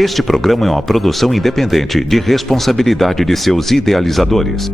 Este programa é uma produção independente de responsabilidade de seus idealizadores.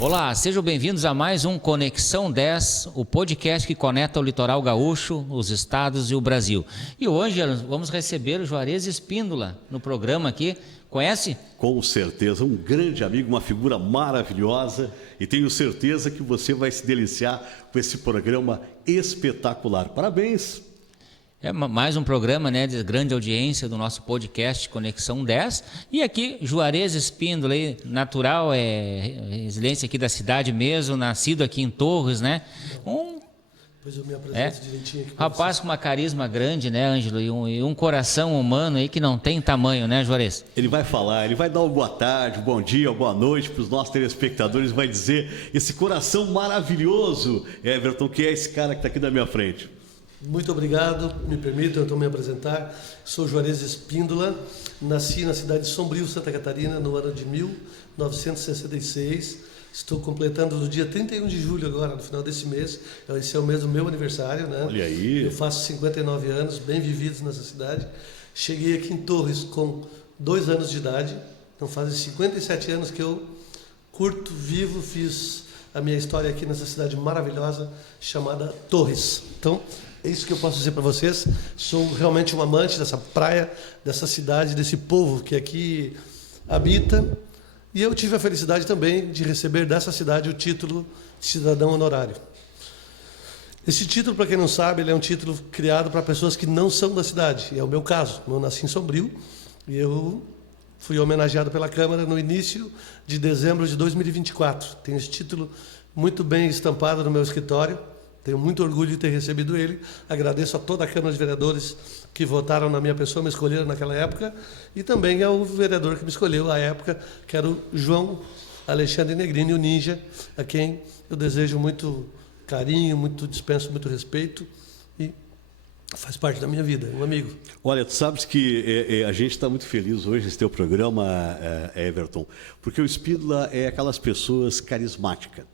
Olá, sejam bem-vindos a mais um Conexão 10, o podcast que conecta o litoral gaúcho, os estados e o Brasil. E hoje vamos receber o Juarez Espíndola no programa aqui. Conhece? Com certeza, um grande amigo, uma figura maravilhosa, e tenho certeza que você vai se deliciar com esse programa espetacular. Parabéns! É mais um programa, né, de grande audiência do nosso podcast Conexão 10. E aqui, Juarez Espíndola, natural, residência aqui da cidade mesmo, nascido aqui em Torres, né? Pois eu me apresento direitinho aqui. Rapaz com uma carisma grande, né, Ângelo? E um coração humano aí que não tem tamanho, né, Juarez? Ele vai falar, ele vai dar uma boa tarde, um bom dia, uma boa noite para os nossos telespectadores, vai dizer esse coração maravilhoso, Everton, que é esse cara que está aqui na minha frente. Muito obrigado, me permitam então me apresentar. Sou Juarez Espíndola, nasci na cidade de Sombrio, Santa Catarina, no ano de 1966. Estou completando no dia 31 de julho agora, no final desse mês. Esse é o mês do meu aniversário, né? Olha aí. Eu faço 59 anos, bem vividos nessa cidade. Cheguei aqui em Torres com 2 anos de idade. Então fazem 57 anos que eu curto, vivo, fiz a minha história aqui nessa cidade maravilhosa chamada Torres. Então, é isso que eu posso dizer para vocês. Sou realmente um amante dessa praia, dessa cidade, desse povo que aqui habita. E eu tive a felicidade também de receber dessa cidade o título de cidadão honorário. Esse título, para quem não sabe, ele é um título criado para pessoas que não são da cidade. E é o meu caso. Eu nasci em Sombrio e eu fui homenageado pela Câmara no início de dezembro de 2024. Tenho esse título muito bem estampado no meu escritório. Tenho muito orgulho de ter recebido ele. Agradeço a toda a Câmara de Vereadores que votaram na minha pessoa, me escolheram naquela época, e também ao vereador que me escolheu à época, que era o João Alexandre Negrini, o Ninja, a quem eu desejo muito carinho, dispenso muito respeito, e faz parte da minha vida, um amigo. Olha, tu sabes que a gente está muito feliz hoje nesse teu programa, Everton, porque o Espíndola é aquelas pessoas carismáticas,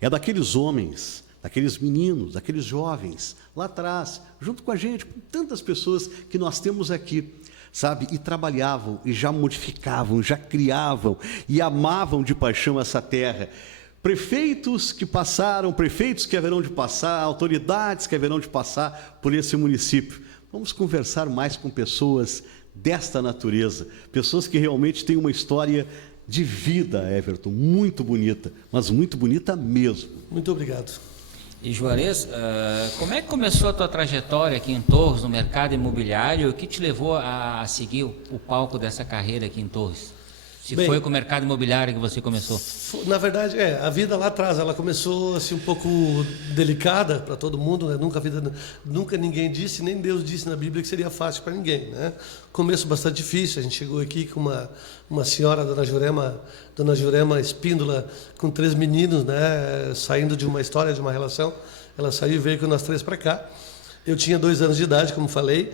é daqueles homens, daqueles meninos, daqueles jovens, lá atrás, junto com a gente, com tantas pessoas que nós temos aqui, sabe? E trabalhavam, e já modificavam, já criavam, e amavam de paixão essa terra. Prefeitos que passaram, prefeitos que haverão de passar, autoridades que haverão de passar por esse município. Vamos conversar mais com pessoas desta natureza, pessoas que realmente têm uma história de vida, Everton, muito bonita, mas muito bonita mesmo. Muito obrigado. E Juarez, como é que começou a tua trajetória aqui em Torres, no mercado imobiliário? O que te levou a seguir o palco dessa carreira aqui em Torres? Bem, foi com o mercado imobiliário que você começou? Na verdade, a vida lá atrás, ela começou assim um pouco delicada para todo mundo, né? Nunca ninguém disse, nem Deus disse na Bíblia que seria fácil para ninguém, né? Começo bastante difícil, a gente chegou aqui com uma senhora, Dona Jurema Espíndola, com 3 meninos, né? Saindo de uma história, de uma relação. Ela saiu e veio com nós 3 para cá. Eu tinha 2 anos de idade, como falei,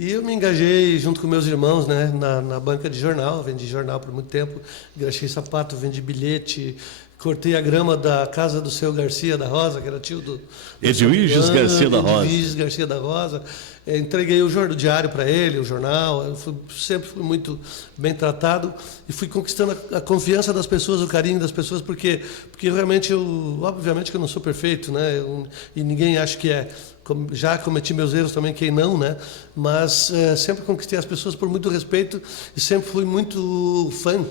e eu me engajei junto com meus irmãos, né, na banca de jornal, vendi jornal por muito tempo, engraxei sapato, vendi bilhete, cortei a grama da casa do seu Garcia da Rosa, que era tio do Edwiges Garcia da Rosa. Edwiges Garcia da Rosa. Entreguei o diário para ele, o jornal, sempre fui muito bem tratado e fui conquistando a confiança das pessoas, o carinho das pessoas, porque realmente obviamente que eu não sou perfeito, né, e ninguém acha que é. Já cometi meus erros também, quem não, né? Mas sempre conquistei as pessoas por muito respeito e sempre fui muito fã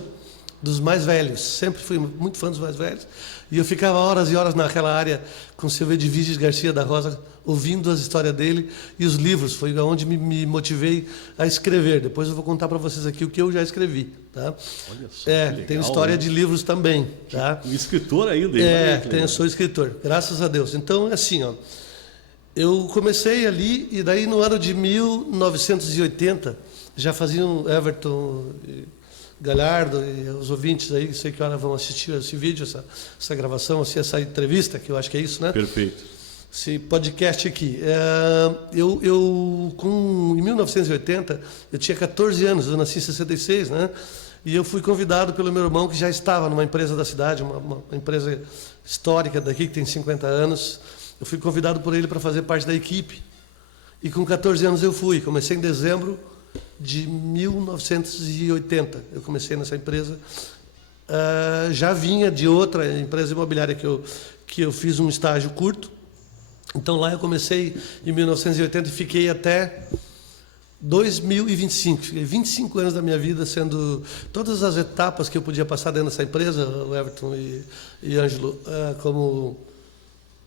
dos mais velhos. Sempre fui muito fã dos mais velhos. E eu ficava horas e horas naquela área com o seu Edwiges Garcia da Rosa, ouvindo as histórias dele e os livros. Foi onde me motivei a escrever. Depois eu vou contar para vocês aqui o que eu já escrevi, tá? Olha só, que legal, tenho história, né, de livros também, tá? Um escritor ainda. Sou escritor, graças a Deus. Então, é assim, ó. Eu comecei ali, e daí no ano de 1980, já faziam Everton, Galhardo e os ouvintes aí, sei que hora vão assistir esse vídeo, essa gravação, assim, essa entrevista, que eu acho que é isso, né? Perfeito. esse podcast aqui. Em 1980, eu tinha 14 anos, eu nasci em 66, né? E eu fui convidado pelo meu irmão, que já estava numa empresa da cidade, uma empresa histórica daqui, que tem 50 anos. Eu fui convidado por ele para fazer parte da equipe. E com 14 anos eu fui. Comecei em dezembro de 1980. Eu comecei nessa empresa. Já vinha de outra empresa imobiliária que eu fiz um estágio curto. Então lá eu comecei em 1980 e fiquei até 2025. Fiquei 25 anos da minha vida sendo todas as etapas que eu podia passar dentro dessa empresa, o Everton e Ângelo, como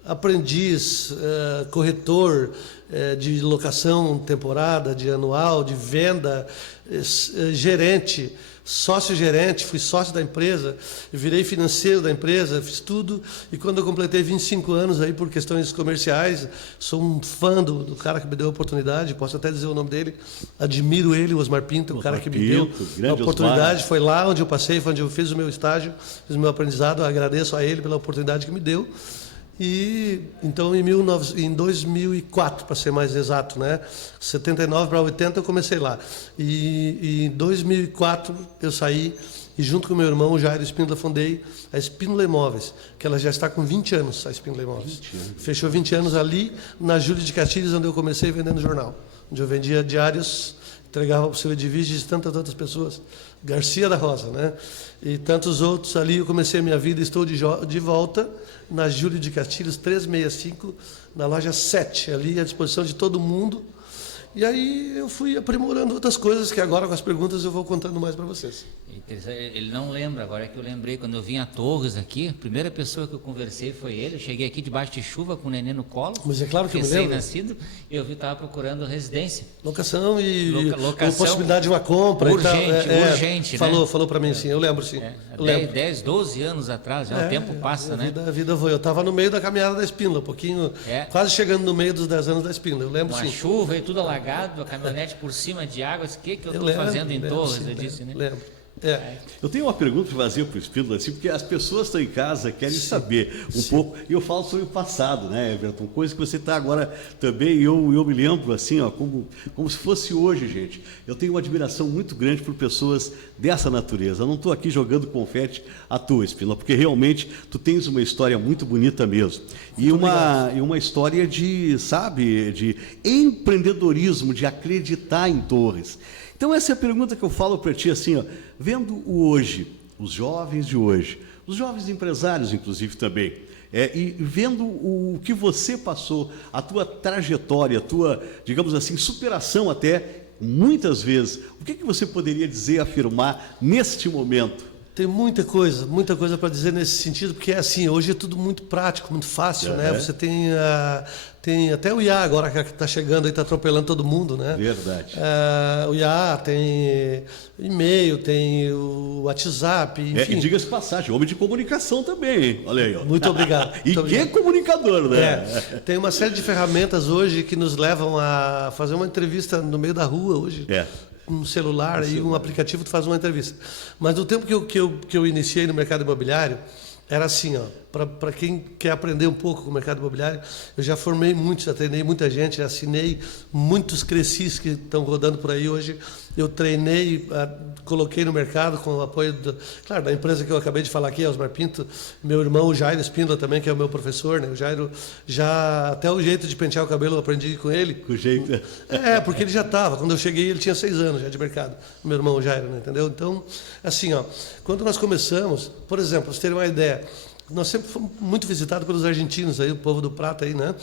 aprendiz, corretor de locação temporada, de anual, de venda, gerente, sócio-gerente, fui sócio da empresa, virei financeiro da empresa, fiz tudo. E quando eu completei 25 anos, aí por questões comerciais, sou um fã do cara que me deu a oportunidade, posso até dizer o nome dele, admiro ele, o Osmar Pinto, o cara que me deu a oportunidade. Osmar. Foi lá onde eu passei, foi onde eu fiz o meu estágio, fiz o meu aprendizado, agradeço a ele pela oportunidade que me deu. E então em 2004, para ser mais exato, né, 79 para 80 eu comecei lá. E em 2004 eu saí e junto com meu irmão, o Jairo Espíndola, fundei a Espíndola Imóveis, que ela já está com 20 anos, a Espíndola Imóveis. Fechou 20 anos ali na Júlio de Castilhos, onde eu comecei vendendo jornal, onde eu vendia diários, entregava para o seu Edivige de tantas outras pessoas. Garcia da Rosa, né? E tantos outros ali. Eu comecei a minha vida, estou de volta na Júlio de Castilhos 365, na loja 7, ali à disposição de todo mundo. E aí eu fui aprimorando outras coisas que agora com as perguntas eu vou contando mais para vocês. Ele não lembra, agora é que eu lembrei, quando eu vim a Torres aqui, a primeira pessoa que eu conversei foi ele. Eu cheguei aqui debaixo de chuva com o neném no colo. Mas é claro que eu me lembro. Recém-nascido, e eu estava procurando residência. Locação e locação, possibilidade de uma compra. Urgente, né? Falou para mim, sim, eu lembro, sim. 10, 12 anos atrás, já o tempo passa, né? A vida foi. Eu estava no meio da caminhada da Espíndola, um pouquinho, quase chegando no meio dos 10 anos da Espíndola, eu lembro, sim. Uma chuva e tudo alagado, a caminhonete por cima de água. O que eu estou fazendo em Torres? Eu disse, né? Lembro. Eu tenho uma pergunta para fazer para o Espíndola, assim, porque as pessoas estão em casa, querem saber um pouco, e eu falo sobre o passado, né, Everton? Coisa que você está agora também, e eu me lembro assim, ó, como se fosse hoje, gente. Eu tenho uma admiração muito grande por pessoas dessa natureza. Eu não estou aqui jogando confete à toa, Espíndola, porque realmente tu tens uma história muito bonita mesmo. E uma história de empreendedorismo, de acreditar em Torres. Então essa é a pergunta que eu falo para ti, assim, ó, vendo o hoje, os jovens de hoje, os jovens empresários, inclusive, também, e vendo o que você passou, a tua trajetória, a tua, digamos assim, superação até, muitas vezes, o que você poderia dizer, afirmar neste momento? Tem muita coisa para dizer nesse sentido, porque assim, hoje é tudo muito prático, muito fácil, né? Você tem até o IA agora que está chegando e está atropelando todo mundo, né? Verdade. O IA tem e-mail, tem o WhatsApp, enfim. E diga-se passagem, homem de comunicação também, hein? Olha aí, ó. Muito obrigado. E muito que obrigado. Comunicador, né? Tem uma série de ferramentas hoje que nos levam a fazer uma entrevista no meio da rua hoje. Um celular e um aplicativo, tu faz uma entrevista. Mas no tempo que eu iniciei no mercado imobiliário, era assim, ó, para quem quer aprender um pouco com o mercado imobiliário, eu já formei muitos, já treinei muita gente, já assinei muitos Crescis que estão rodando por aí hoje. Eu treinei, coloquei no mercado com o apoio, da empresa que eu acabei de falar aqui, Osmar Pinto, meu irmão, o Jairo Espíndola também, que é o meu professor, né? O Jairo, até o jeito de pentear o cabelo eu aprendi com ele. Com o jeito. Porque ele já estava, quando eu cheguei ele tinha 6 anos já de mercado, meu irmão, o Jairo, né? Entendeu? Então, assim, ó, quando nós começamos, por exemplo, para vocês terem uma ideia, nós sempre fomos muito visitados pelos argentinos aí, o povo do Prata aí, né?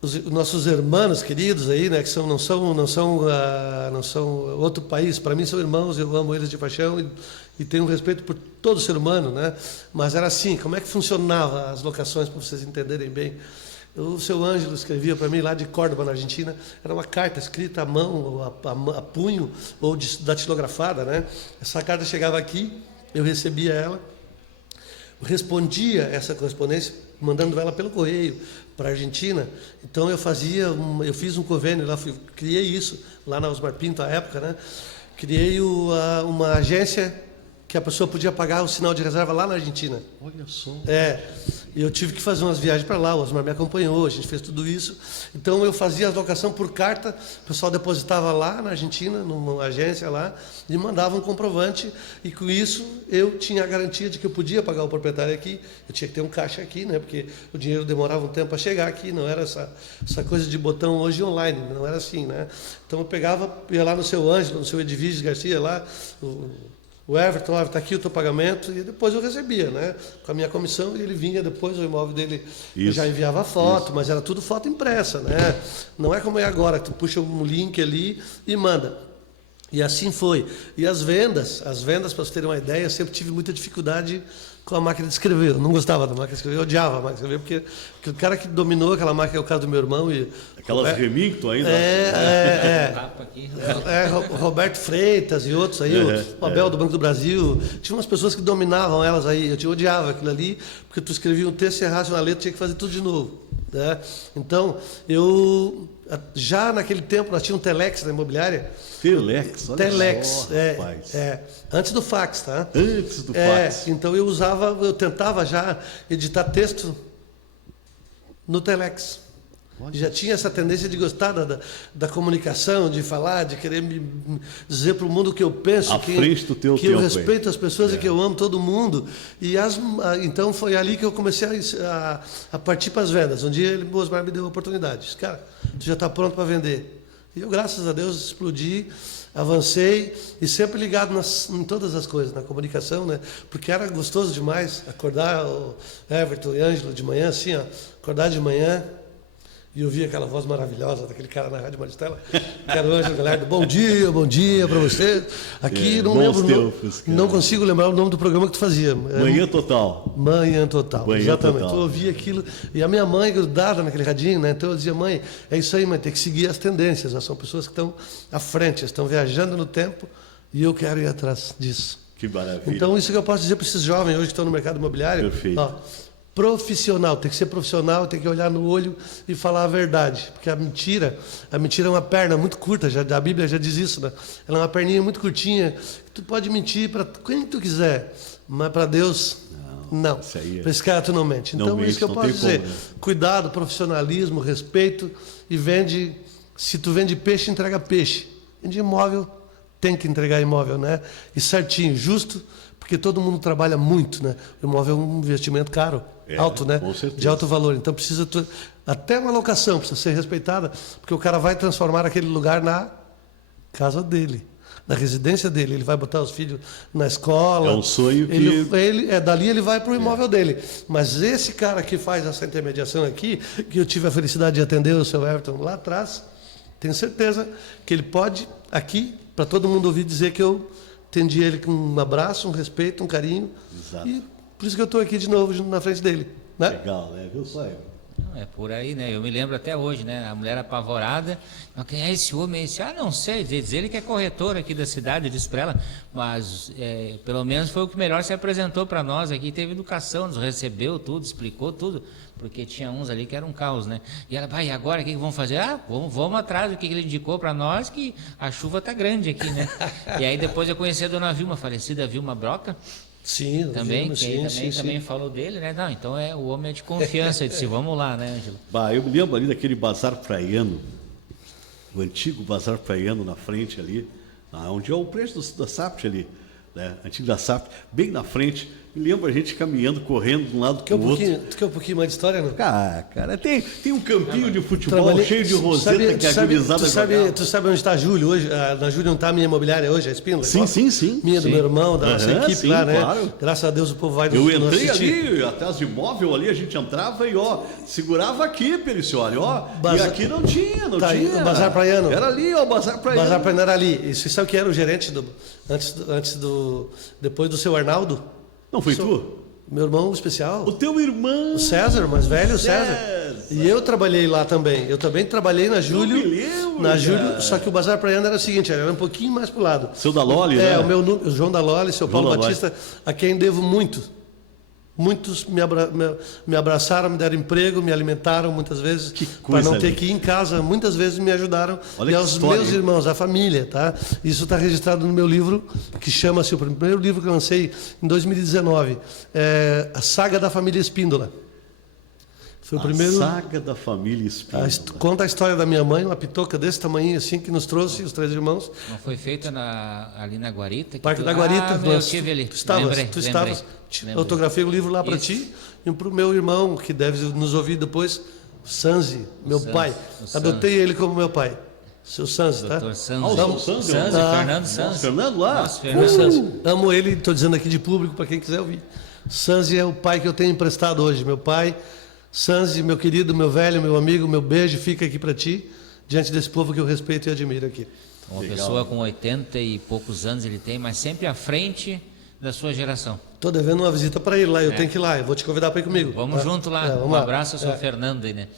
Os nossos irmãos queridos aí, né, que não são outro país, para mim são irmãos, eu amo eles de paixão e tenho um respeito por todo ser humano, né? Mas era assim, como é que funcionava as locações, para vocês entenderem bem? O seu Ângelo escrevia para mim lá de Córdoba, na Argentina, era uma carta escrita à mão, ou a punho, ou datilografada, né? Essa carta chegava aqui, eu recebia ela, respondia essa correspondência, mandando ela pelo correio para a Argentina. Então eu fiz um convênio lá, criei isso lá na Osmar Pinto à época, né? Criei uma agência que a pessoa podia pagar o sinal de reserva lá na Argentina. Olha só. E eu tive que fazer umas viagens para lá, o Osmar me acompanhou, a gente fez tudo isso. Então eu fazia a locação por carta, o pessoal depositava lá na Argentina, numa agência lá, e mandava um comprovante, e com isso eu tinha a garantia de que eu podia pagar o proprietário aqui, eu tinha que ter um caixa aqui, né, porque o dinheiro demorava um tempo para chegar aqui, não era essa coisa de botão hoje online, não era assim, né. Então eu pegava, ia lá no seu Ângelo, no seu Edviges Garcia lá, o Everton, está aqui o teu pagamento, e depois eu recebia, né? Com a minha comissão, e ele vinha depois, o imóvel dele já enviava foto, mas era tudo foto impressa, né? Não é como é agora, que tu puxa um link ali e manda. E assim foi. E as vendas, para vocês terem uma ideia, eu sempre tive muita dificuldade com a máquina de escrever. Eu não gostava da máquina de escrever, eu odiava a máquina de escrever, porque o cara que dominou aquela máquina é o caso do meu irmão. Aquelas Remington ainda? Roberto Freitas e outros aí, o Abel do Banco do Brasil. Tinha umas pessoas que dominavam elas aí. Eu odiava aquilo ali, porque tu escrevia um texto, errasse uma letra, tinha que fazer tudo de novo. Né? Então, já naquele tempo, nós tínhamos um Telex na imobiliária. Telex? Olha Telex, só, rapaz. Antes do fax, tá? Antes do fax. Então eu tentava já editar texto no Telex. Já tinha essa tendência de gostar da comunicação, de falar, de querer me dizer para o mundo o que eu penso, que eu respeito as pessoas e que eu amo todo mundo. Então foi ali que eu comecei a partir para as vendas. Um dia o Osmar me deu a oportunidade. Disse, cara, tu já está pronto para vender. E eu, graças a Deus, explodi, avancei e sempre ligado em todas as coisas, na comunicação, né? Porque era gostoso demais acordar o Everton e Ângelo de manhã, assim, ó, acordar de manhã e ouvir aquela voz maravilhosa daquele cara na Rádio Maristela, que era o Ângelo Galhardo. Bom dia para você. Aqui não lembro, não consigo lembrar o nome do programa que tu fazia. Manhã Total. Manhã Total, exatamente. Total. Eu ouvia aquilo, e a minha mãe grudada naquele radinho, né? Então eu dizia, mãe, é isso aí, mãe, tem que seguir as tendências, são pessoas que estão à frente, estão viajando no tempo, e eu quero ir atrás disso. Que maravilha. Então isso que eu posso dizer para esses jovens hoje que estão no mercado imobiliário. Perfeito. Ó, profissional, tem que ser profissional, tem que olhar no olho e falar a verdade, porque a mentira é uma perna muito curta, a Bíblia já diz isso, né? Ela é uma perninha muito curtinha, tu pode mentir para quem tu quiser, mas para Deus, não. Para esse cara tu não mente. Então é isso que eu posso dizer, como, né? Cuidado, profissionalismo, respeito, e se tu vende peixe, entrega peixe. Vende imóvel, tem que entregar imóvel, né? E certinho, justo, porque todo mundo trabalha muito, né? O imóvel é um investimento caro, alto, né? De alto valor. Então precisa até uma locação precisa ser respeitada, porque o cara vai transformar aquele lugar na casa dele, na residência dele. Ele vai botar os filhos na escola. É um sonho dali ele vai para o imóvel dele. Mas esse cara que faz essa intermediação aqui, que eu tive a felicidade de atender o seu Everton lá atrás, tenho certeza que ele pode aqui, para todo mundo ouvir dizer que eu atendi ele com um abraço, um respeito, um carinho. Exato. E por isso que eu estou aqui de novo na frente dele. Né? Legal, né? Viu só? É por aí, né? Eu me lembro até hoje, né? A mulher apavorada. Quem é esse homem? Não sei. Diz ele que é corretor aqui da cidade, eu disse para ela. Mas pelo menos foi o que melhor se apresentou para nós aqui. Teve educação, nos recebeu tudo, explicou tudo. Porque tinha uns ali que eram um caos, né? E ela, e agora o que vamos fazer? Vamos atrás do que ele indicou para nós, que a chuva tá grande aqui, né? E aí depois eu conheci a dona Vilma, falecida Vilma Broca. Sim, também, também falou dele, né? Não, então o homem é de confiança. Eu disse, vamos lá, né, Ângelo? Eu me lembro ali daquele bazar praiano, o antigo bazar praiano na frente ali, onde é o prédio da SAPT ali, né? Antigo da SAPT, bem na frente. Me lembro a gente caminhando, correndo de um lado para o outro. Tu quer um pouquinho mais de história, não? Cara, tem um campinho de futebol cheio de roseta que a gurizada jogava. Tu sabe onde está a Júlio hoje? Na Júlio não está a minha imobiliária hoje, a Espíndola? Sim. Minha, do meu irmão, da nossa equipe lá, né? Claro. Graças a Deus o povo vai Eu entrei ali, atrás de imóvel ali, a gente entrava e segurava aqui, Pericioli, e aqui não tinha. O Bazar Praiano. Era ali, o Bazar Praiano. O Bazar Praiano era ali. E você sabe que era o gerente depois do seu Arnaldo? Não foi tu? Meu irmão especial. O teu irmão. O César, mais velho, o César. E eu trabalhei lá também. Eu também trabalhei na Júlio. Eu me lembro, na Júlio, só que o Bazar Praiano era o seguinte, era um pouquinho mais pro lado. Seu Daloli, né? O João Daloli, seu Paulo Batista, a quem devo muito. Muitos me abraçaram, me deram emprego, me alimentaram muitas vezes para não ter que ir em casa. Muitas vezes me ajudaram. E aos meus irmãos, a família, tá? Isso está registrado no meu livro, que chama-se, o primeiro livro que eu lancei em 2019, A Saga da Família Espíndola. Foi o primeiro... saga da família Espíndola. Conta a história da minha mãe, uma pitoca desse tamanho assim, que nos trouxe os 3 irmãos. Não foi feita ali na Guarita? Parque da Guarita. Eu tive ali. Tu estavas. Eu autografei o livro lá para ti e para o meu irmão, que deve nos ouvir depois, o Sanzi, meu pai. Adotei ele como meu pai. Seu Sanzi, tá? Doutor Sanzi. O Sanzi, Fernando Sanzi. Fernando lá? Fernando Sanzi. Amo ele, estou dizendo aqui de público para quem quiser ouvir. Sanzi é o pai que eu tenho emprestado hoje. Meu pai, Sanzi, meu querido, meu velho, meu amigo, meu beijo fica aqui para ti, diante desse povo que eu respeito e admiro aqui. Uma pessoa com 80 e poucos anos ele tem, mas sempre à frente da sua geração. Estou devendo uma visita para ele lá, eu tenho que ir lá, eu vou te convidar para ir comigo. Vamos junto lá. Um abraço ao seu Fernando aí, né?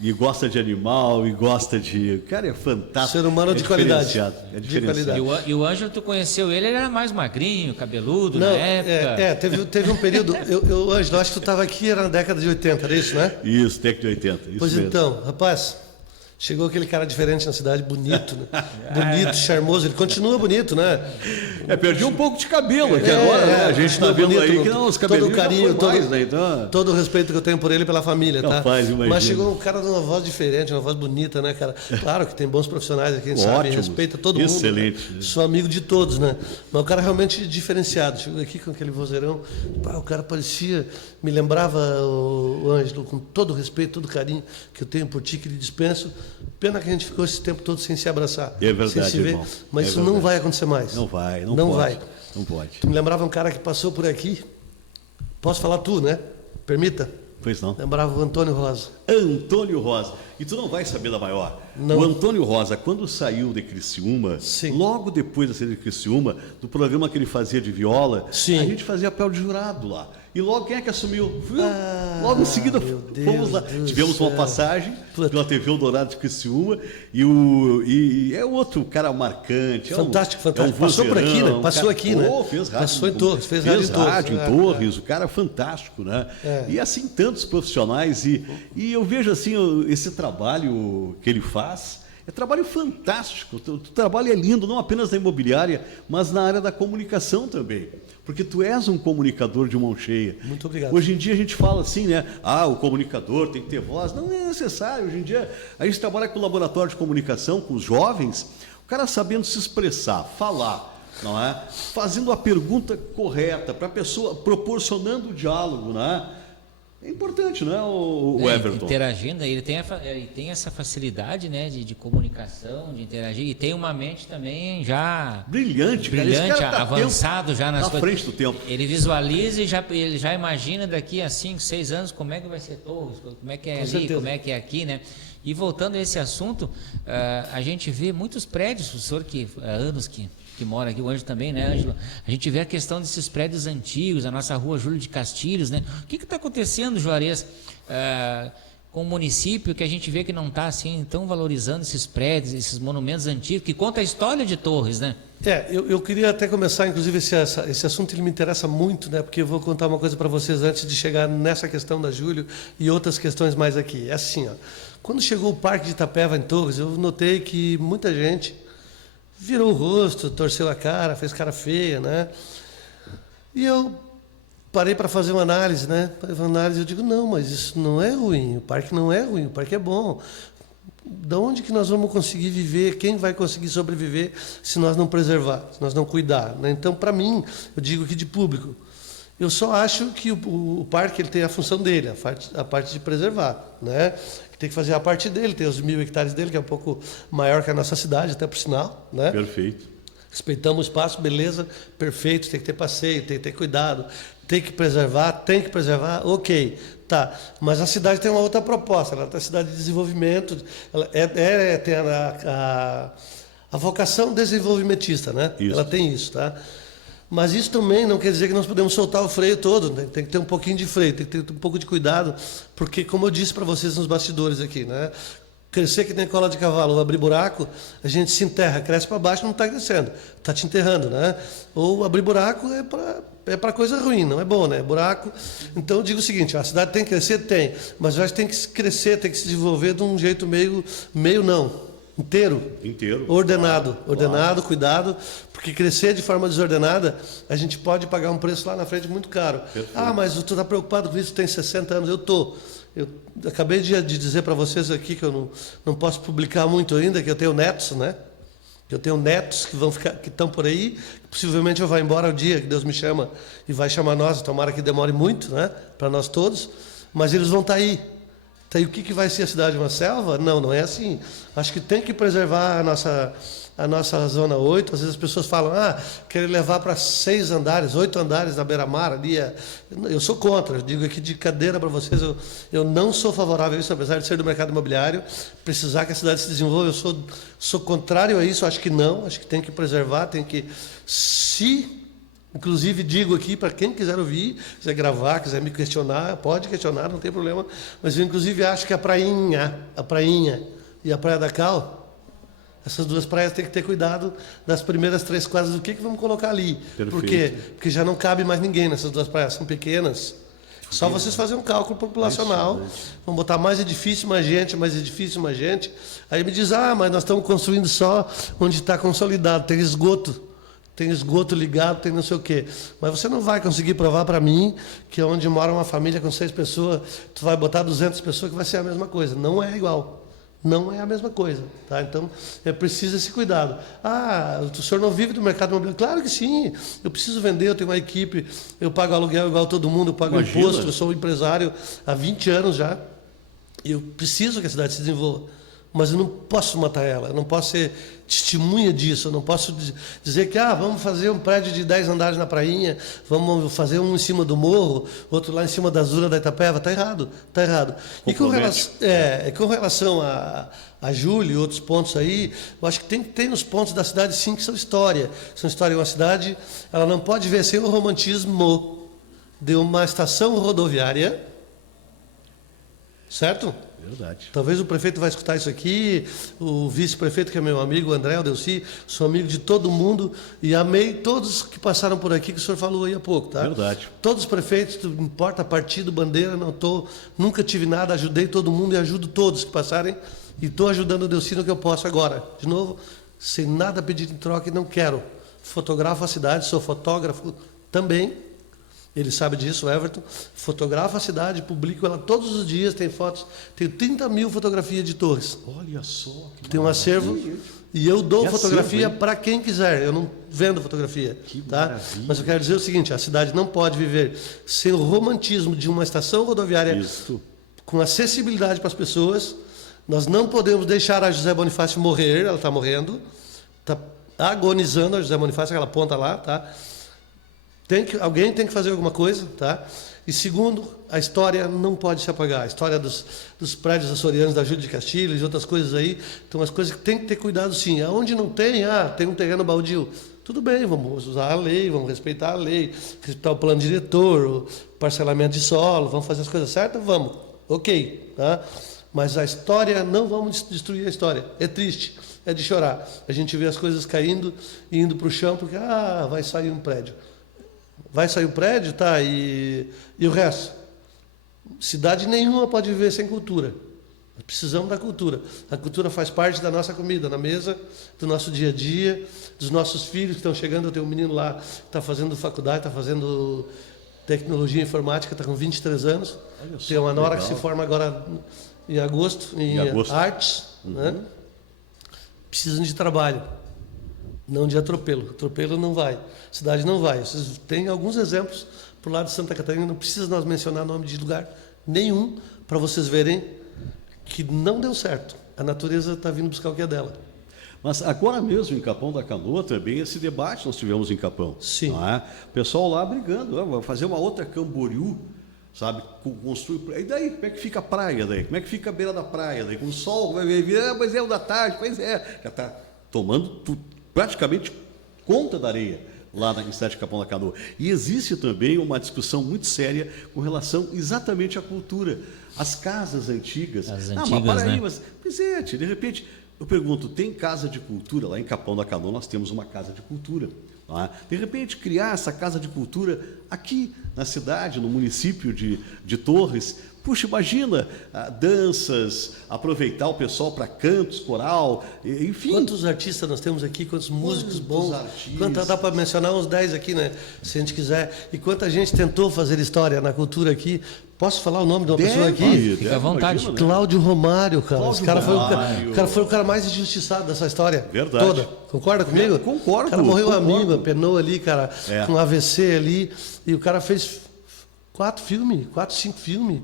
E gosta de animal, e gosta de... Cara, é fantástico. Ser humano de qualidade. É diferenciado. E o Ângelo, tu conheceu ele era mais magrinho, cabeludo, na época. Teve um período... Ângelo, acho que tu estava aqui, era na década de 80, era isso, né? Isso, década de 80. Isso pois mesmo. Então, rapaz... Chegou aquele cara diferente na cidade, bonito, né? Bonito, charmoso. Ele continua bonito, né? Perdi um pouco de cabelo aqui agora, né? A gente está vendo bonito, aí que não, os cabelos todo o carinho, né? Então... todo o respeito que eu tenho por ele e pela família, tá? Rapaz, imagina. Mas chegou um cara de uma voz diferente, uma voz bonita, né, cara? Claro que tem bons profissionais aqui, a gente sabe, respeita todo mundo. Excelente. Né? Sou amigo de todos, né? Mas o cara realmente diferenciado. Chegou aqui com aquele vozeirão, o cara parecia, me lembrava o Ângelo, com todo o respeito, todo o carinho que eu tenho por ti, que lhe dispenso. Pena que a gente ficou esse tempo todo sem se abraçar, é verdade, sem se ver, irmão. mas isso não vai acontecer mais. Não vai, não pode. Tu me lembrava um cara que passou por aqui, posso falar tu, né? Permita? Pois não. Lembrava o Antônio Rosa. Antônio Rosa. E tu não vai saber da maior. Não. O Antônio Rosa, quando saiu de Criciúma, logo depois da saída de Criciúma, do programa que ele fazia de viola, a gente fazia papel de jurado lá. E logo quem é que assumiu? Logo em seguida fomos lá. Tivemos uma passagem pela TV Eldorado de Criciúma e é outro cara marcante. Fantástico. Passou por aqui, né? Passou aqui, né? Fez rádio. Passou em Torres, fez rádio em Torres. O cara é fantástico, né? E assim, tantos profissionais. E eu vejo assim, esse trabalho que ele faz. É trabalho fantástico, o trabalho é lindo, não apenas na imobiliária, mas na área da comunicação também. Porque tu és um comunicador de mão cheia. Muito obrigado. Hoje em dia a gente fala assim, né? O comunicador tem que ter voz. Não é necessário. Hoje em dia a gente trabalha com o laboratório de comunicação, com os jovens, o cara sabendo se expressar, falar, não é? Fazendo a pergunta correta para a pessoa, proporcionando o diálogo, não é? É importante, não é, o Everton? Interagindo, ele tem essa facilidade, né, de comunicação, de interagir, e tem uma mente também já... Brilhante, avançado já nas coisas. Frente do tempo. Ele visualiza e ele já imagina daqui a 5, 6 anos como é que vai ser Torres, como é que é ali, como é que é aqui, né? E voltando a esse assunto, a gente vê muitos prédios, o senhor que há anos que mora aqui, o Ângelo também, né, Ângelo? A gente vê a questão desses prédios antigos, a nossa rua Júlio de Castilhos, né? O que está acontecendo, Juarez, com o município, que a gente vê que não está assim tão valorizando esses prédios, esses monumentos antigos, que conta a história de Torres, né? Eu queria até começar, inclusive, esse assunto ele me interessa muito, né? Porque eu vou contar uma coisa para vocês antes de chegar nessa questão da Júlio e outras questões mais aqui. É assim, ó, quando chegou o Parque de Itapeva em Torres, eu notei que muita gente virou o rosto, torceu a cara, fez cara feia, né? E eu parei para fazer uma análise, né? Eu digo, não, mas isso não é ruim, o parque não é ruim, o parque é bom. Da onde que nós vamos conseguir viver? Quem vai conseguir sobreviver se nós não preservar, se nós não cuidar, né? Então, para mim, eu digo aqui de público, eu só acho que o parque ele tem a função dele, a parte de preservar, né? Tem que fazer a parte dele, tem os 1.000 hectares dele, que é um pouco maior que a nossa cidade, até por sinal, né? Perfeito. Respeitamos o espaço, beleza, perfeito, tem que ter passeio, tem que ter cuidado, tem que preservar, ok, tá. Mas a cidade tem uma outra proposta, ela é uma cidade de desenvolvimento, ela tem a vocação desenvolvimentista, né? Isso. Ela tem isso, tá? Mas isso também não quer dizer que nós podemos soltar o freio todo, né? Tem que ter um pouquinho de freio, tem que ter um pouco de cuidado, porque, como eu disse para vocês nos bastidores aqui, né? Crescer que nem cola de cavalo ou abrir buraco, a gente se enterra, cresce para baixo, não está crescendo, está te enterrando, né? Ou abrir buraco é para coisa ruim, não é bom, né? Buraco. Então eu digo o seguinte, a cidade tem que crescer? Tem, mas eu acho que tem que crescer, tem que se desenvolver de um jeito meio não. Inteiro. Ordenado, cuidado, porque crescer de forma desordenada, a gente pode pagar um preço lá na frente muito caro. Perfeito. Mas tu está preocupado com isso, tem 60 anos, eu estou. Eu acabei de dizer para vocês aqui que eu não posso publicar muito ainda, que eu tenho netos, né? Eu tenho netos que estão por aí, que possivelmente eu vou embora o dia que Deus me chama e vai chamar nós, tomara que demore muito, né, para nós todos, mas eles vão estar aí. Então, e o que vai ser a cidade? Uma selva? Não, não é assim. Acho que tem que preservar a nossa Zona 8. Às vezes as pessoas falam, querem levar para 6 andares, 8 andares na beira-mar ali. Eu sou contra, eu digo aqui de cadeira para vocês, eu não sou favorável a isso, apesar de ser do mercado imobiliário, precisar que a cidade se desenvolva, eu sou contrário a isso, acho que não, acho que tem que preservar, tem que inclusive digo aqui para quem quiser ouvir, quiser gravar, quiser me questionar, pode questionar, não tem problema, mas eu inclusive acho que a prainha e a Praia da Cal, essas duas praias tem que ter cuidado das primeiras 3 quadras do que vamos colocar ali. Perfeito. Por quê? Porque já não cabe mais ninguém nessas duas praias, são pequenas. Só vocês fazerem um cálculo populacional, vão botar mais edifício, mais gente. Aí me diz, mas nós estamos construindo só onde está consolidado, tem esgoto ligado, tem não sei o quê. Mas você não vai conseguir provar para mim que onde mora uma família com 6 pessoas, tu vai botar 200 pessoas que vai ser a mesma coisa. Não é igual. Não é a mesma coisa, tá? Então, é preciso esse cuidado. O senhor não vive do mercado imobiliário? Claro que sim. Eu preciso vender, eu tenho uma equipe, eu pago aluguel igual todo mundo, eu pago imposto, eu sou um empresário há 20 anos já. Eu preciso que a cidade se desenvolva. Mas eu não posso matar ela, eu não posso ser testemunha disso, eu não posso dizer que vamos fazer um prédio de 10 andares na prainha, vamos fazer um em cima do morro, outro lá em cima da Azura da Itapeva. Está errado, está errado. E com relação a Júlio e outros pontos aí, eu acho que tem nos pontos da cidade sim que são história. Uma cidade, ela não pode ver sem o romantismo de uma estação rodoviária, certo? Verdade. Talvez o prefeito vai escutar isso aqui, o vice-prefeito, que é meu amigo, o André, o Delci, sou amigo de todo mundo e amei todos que passaram por aqui, que o senhor falou aí há pouco, tá? Verdade. Todos os prefeitos, não importa partido, bandeira, nunca tive nada, ajudei todo mundo e ajudo todos que passarem e estou ajudando o Delci no que eu posso agora. De novo, sem nada pedir em troca e não quero. Fotografo a cidade, sou fotógrafo também. Ele sabe disso, o Everton. Fotografo a cidade, publico ela todos os dias, tem fotos. Tenho 30 mil fotografias de torres. Olha só. Tem um acervo e eu dou fotografia para quem quiser. Eu não vendo fotografia. Tá? Mas eu quero dizer o seguinte, a cidade não pode viver sem o romantismo de uma estação rodoviária com acessibilidade para as pessoas. Nós não podemos deixar a José Bonifácio morrer, ela está morrendo. Está agonizando a José Bonifácio, aquela ponta lá, tá? Alguém tem que fazer alguma coisa, tá? E segundo, a história não pode se apagar. A história dos prédios açorianos da Júlio de Castilhos e outras coisas aí, então as coisas que tem que ter cuidado sim. Aonde não tem, tem um terreno baldio. Tudo bem, vamos usar a lei, vamos respeitar a lei, respeitar o plano diretor, o parcelamento de solo, vamos fazer as coisas certas? Vamos. Ok, tá? Mas a história, não vamos destruir a história. É triste, é de chorar. A gente vê as coisas caindo e indo para o chão porque, vai sair um prédio. Vai sair o prédio, tá? E o resto? Cidade nenhuma pode viver sem cultura. Nós precisamos da cultura. A cultura faz parte da nossa comida, na mesa, do nosso dia a dia, dos nossos filhos que estão chegando. Eu tenho um menino lá que está fazendo faculdade, está fazendo tecnologia informática, está com 23 anos. Tem uma nora que se forma agora em agosto, em artes. Né? Precisam de trabalho. Não de atropelo. Atropelo não vai. Cidade não vai. Vocês têm alguns exemplos para o lado de Santa Catarina, não precisa nós mencionar nome de lugar nenhum para vocês verem que não deu certo. A natureza está vindo buscar o que é dela. Mas agora mesmo, em Capão da Canoa, também esse debate nós tivemos em Capão. Sim. Não é? O pessoal lá brigando, vai fazer uma outra Camboriú, sabe? Construir. E daí, como é que fica a praia daí? Como é que fica a beira da praia daí? Com o sol, vai vir, mas é o da tarde, pois é. Já está tomando praticamente conta da areia lá na cidade de Capão da Canoa. E existe também uma discussão muito séria com relação exatamente à cultura. As casas antigas. As antigas, mas para aí, né? mas, de repente, eu pergunto, tem casa de cultura? Lá em Capão da Canoa nós temos uma casa de cultura. Não é? De repente, criar essa casa de cultura aqui na cidade, no município de Torres, Puxa, imagina, danças, aproveitar o pessoal para cantos, coral, enfim. Quantos artistas nós temos aqui, quantos músicos bons. artistas. Dá para mencionar uns 10 aqui, né? Se a gente quiser. E quanta gente tentou fazer história na cultura aqui. Posso falar o nome de uma pessoa aqui? Fica à vontade. Imagina, né? Cláudio Romário, cara. Cláudio Esse cara Romário. o cara foi o cara mais injustiçado dessa história Verdade. toda. Concorda comigo? Concordo. O cara morreu concordo. amigo, penou ali, cara, É. com AVC ali. E o cara fez 4, 5 filmes.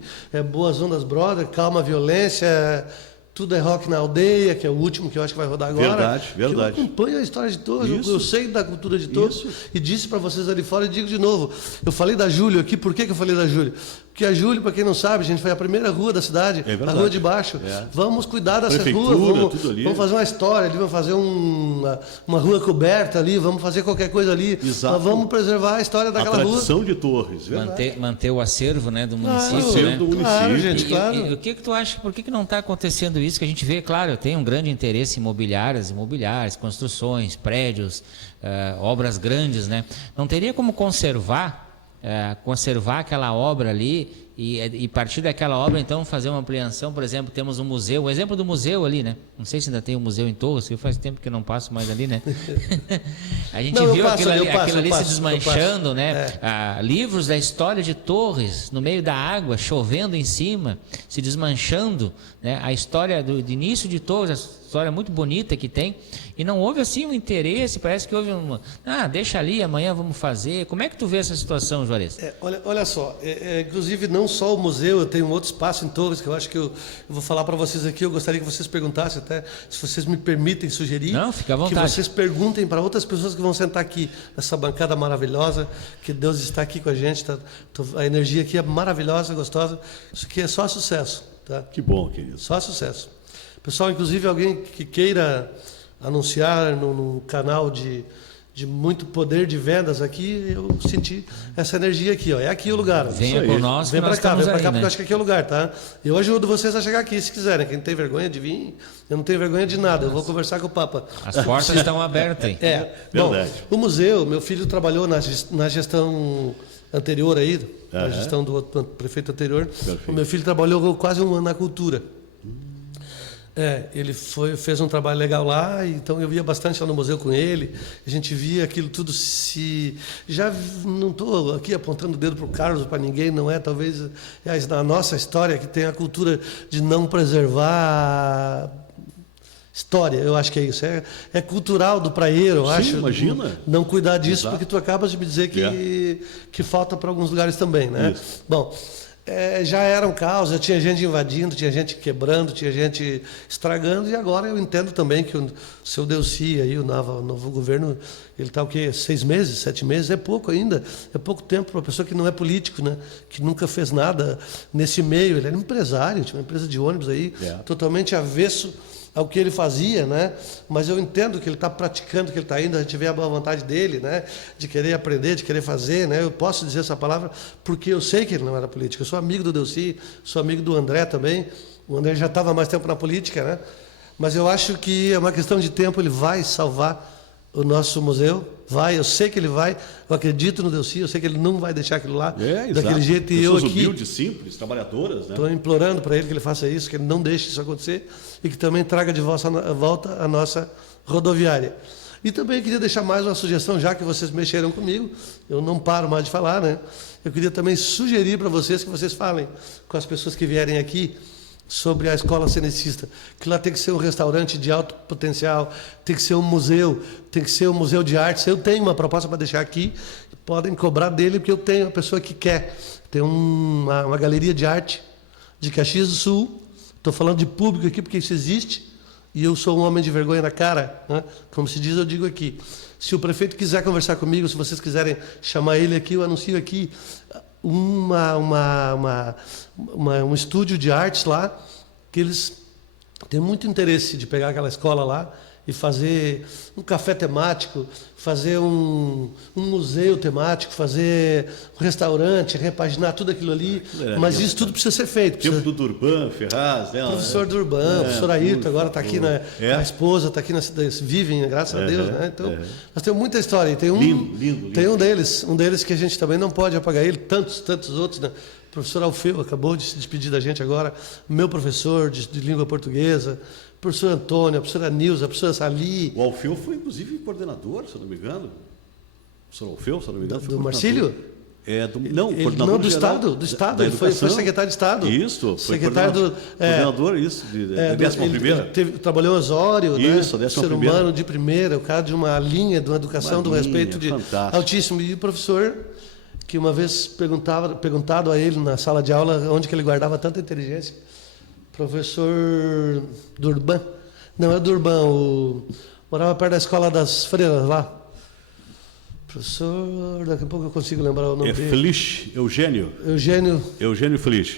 Boas Ondas Brother, Calma Violência, Tudo é Rock na Aldeia, que é o último que eu acho que vai rodar agora. Verdade, verdade. Que eu acompanho a história de todos, Isso. eu sei da cultura de todos. Isso. E disse para vocês ali fora e digo de novo. Eu falei da Júlio aqui, por que eu falei da Júlio? Porque a Júlio, para quem não sabe, gente, foi a primeira rua da cidade, É a verdade. rua de baixo. É. Vamos cuidar dessa Prefeitura, rua, tudo ali. vamos fazer uma história ali, vamos fazer uma rua coberta ali, vamos fazer qualquer coisa ali. Exato. Mas vamos preservar a história A daquela rua. tradição de Torres, verdade. Manter o acervo, né, do Claro, município, né? do município. Claro, gente, E claro. o que tu acha, por que não está acontecendo isso? Que a gente vê, claro, tem um grande interesse em imobiliárias, construções, prédios, obras grandes, né? Não teria como conservar aquela obra ali e partir daquela obra, então, fazer uma ampliação? Por exemplo, temos um museu, o exemplo do museu ali, né? Não sei se ainda tem um museu em Torres, eu faz tempo que eu não passo mais ali, né? A gente Não, eu viu passo aquilo ali, ali, eu aquilo ali passo, se eu passo. desmanchando, né? Livros da história de Torres, no meio da água, chovendo em cima, se desmanchando, né? A história do início de Torres, a história muito bonita que tem, e não houve assim um interesse, parece que houve deixa ali, amanhã vamos fazer. Como é que tu vê essa situação, Juarez? Olha só, inclusive não só o museu, eu tenho um outro espaço em Torres que eu acho que eu vou falar para vocês aqui, eu gostaria que vocês perguntassem até, se vocês me permitem sugerir. Não, fica à vontade. Que vocês perguntem para outras pessoas que vão sentar aqui, nessa bancada maravilhosa, que Deus está aqui com a gente, a energia aqui é maravilhosa, gostosa, isso aqui é só sucesso, tá? Que bom, querido. Só sucesso. Pessoal, inclusive alguém que queira anunciar no canal de muito poder de vendas aqui, eu senti essa energia aqui, ó. É aqui o lugar. Venha por nós, vem que nós para cá, estamos aí, porque né? eu acho que aqui é o lugar, tá? Eu ajudo vocês a chegar aqui, se quiserem. Quem tem vergonha de vir, eu não tenho vergonha de nada. Eu vou conversar com o Papa. As portas estão abertas aí. Verdade. Bom, o museu, meu filho trabalhou na gestão anterior aí, na gestão do prefeito anterior. Perfeito. O meu filho trabalhou quase um ano na cultura. Ele fez um trabalho legal lá, então eu ia bastante lá no museu com ele, a gente via aquilo tudo já não estou aqui apontando o dedo para o Carlos, para ninguém, não é, talvez na nossa história que tem a cultura de não preservar história, eu acho que é isso, é cultural do praieiro, eu Sim, acho. imagina. Não cuidar disso, Exato. porque tu acabas de me dizer que falta para alguns lugares também, né? Isso. Bom, já era um caos, já tinha gente invadindo, tinha gente quebrando, tinha gente estragando, e agora eu entendo também que o seu Delcy, aí, o novo governo, ele está o quê? 6 meses, 7 meses? É pouco ainda, é pouco tempo para uma pessoa que não é político, né? Que nunca fez nada nesse meio. Ele era um empresário, tinha uma empresa de ônibus aí, totalmente avesso ao que ele fazia, né? Mas eu entendo que ele está praticando, que ele está indo, a gente vê a boa vontade dele, né? De querer aprender, de querer fazer, né? Eu posso dizer essa palavra porque eu sei que ele não era político. Eu sou amigo do Delcy, sou amigo do André também. O André já estava mais tempo na política, né? Mas eu acho que é uma questão de tempo, ele vai salvar o nosso museu, eu sei que ele vai, eu acredito no Delcy, eu sei que ele não vai deixar aquilo lá daquele jeito, e eu Pessoas aqui humildes, simples, trabalhadoras, né? estou implorando para ele que ele faça isso, que ele não deixe isso acontecer e que também traga de volta a nossa rodoviária. E também queria deixar mais uma sugestão, já que vocês mexeram comigo, eu não paro mais de falar, né? Eu queria também sugerir para vocês que vocês falem com as pessoas que vierem aqui sobre a escola cenecista, que lá tem que ser um restaurante de alto potencial, tem que ser um museu, tem que ser um museu de artes. Eu tenho uma proposta para deixar aqui, podem cobrar dele, porque eu tenho uma pessoa que quer. Tem uma galeria de arte de Caxias do Sul, estou falando de público aqui porque isso existe, e eu sou um homem de vergonha na cara, né? Como se diz, eu digo aqui. Se o prefeito quiser conversar comigo, se vocês quiserem chamar ele aqui, eu anuncio aqui um estúdio de artes lá, que eles têm muito interesse de pegar aquela escola lá e fazer um café temático, fazer um museu temático, fazer um restaurante, repaginar tudo aquilo ali, mas isso tudo precisa ser feito. Tempo do Durban, Ferraz, né? Professor Durban, professor Ayrton, agora está aqui, a esposa está aqui, vivem, graças a Deus, né? Então, nós temos muita história. E tem Lindo. tem um deles que a gente também não pode apagar ele, tantos outros, né? professor Alfeu acabou de se despedir da gente agora, meu professor de língua portuguesa, professor Antônio, a professora Nilza, a professora Sali. O Alfeu foi, inclusive, coordenador, se eu não me engano. O professor Alfeu, se eu não me engano, foi do Marcílio? Coordenador do Estado, ele foi secretário de Estado. Isso, foi secretário coordenador, isso, de 11ª. Trabalhou em Osório, isso, né? Ser humano de primeira, o cara de uma linha, de uma educação, de um respeito altíssimo. E o professor, que uma vez perguntado a ele na sala de aula onde que ele guardava tanta inteligência, professor Durban, não é Durban, morava perto da escola das freiras lá. Professor, daqui a pouco eu consigo lembrar o nome dele. Feliz, Eugênio Feliz.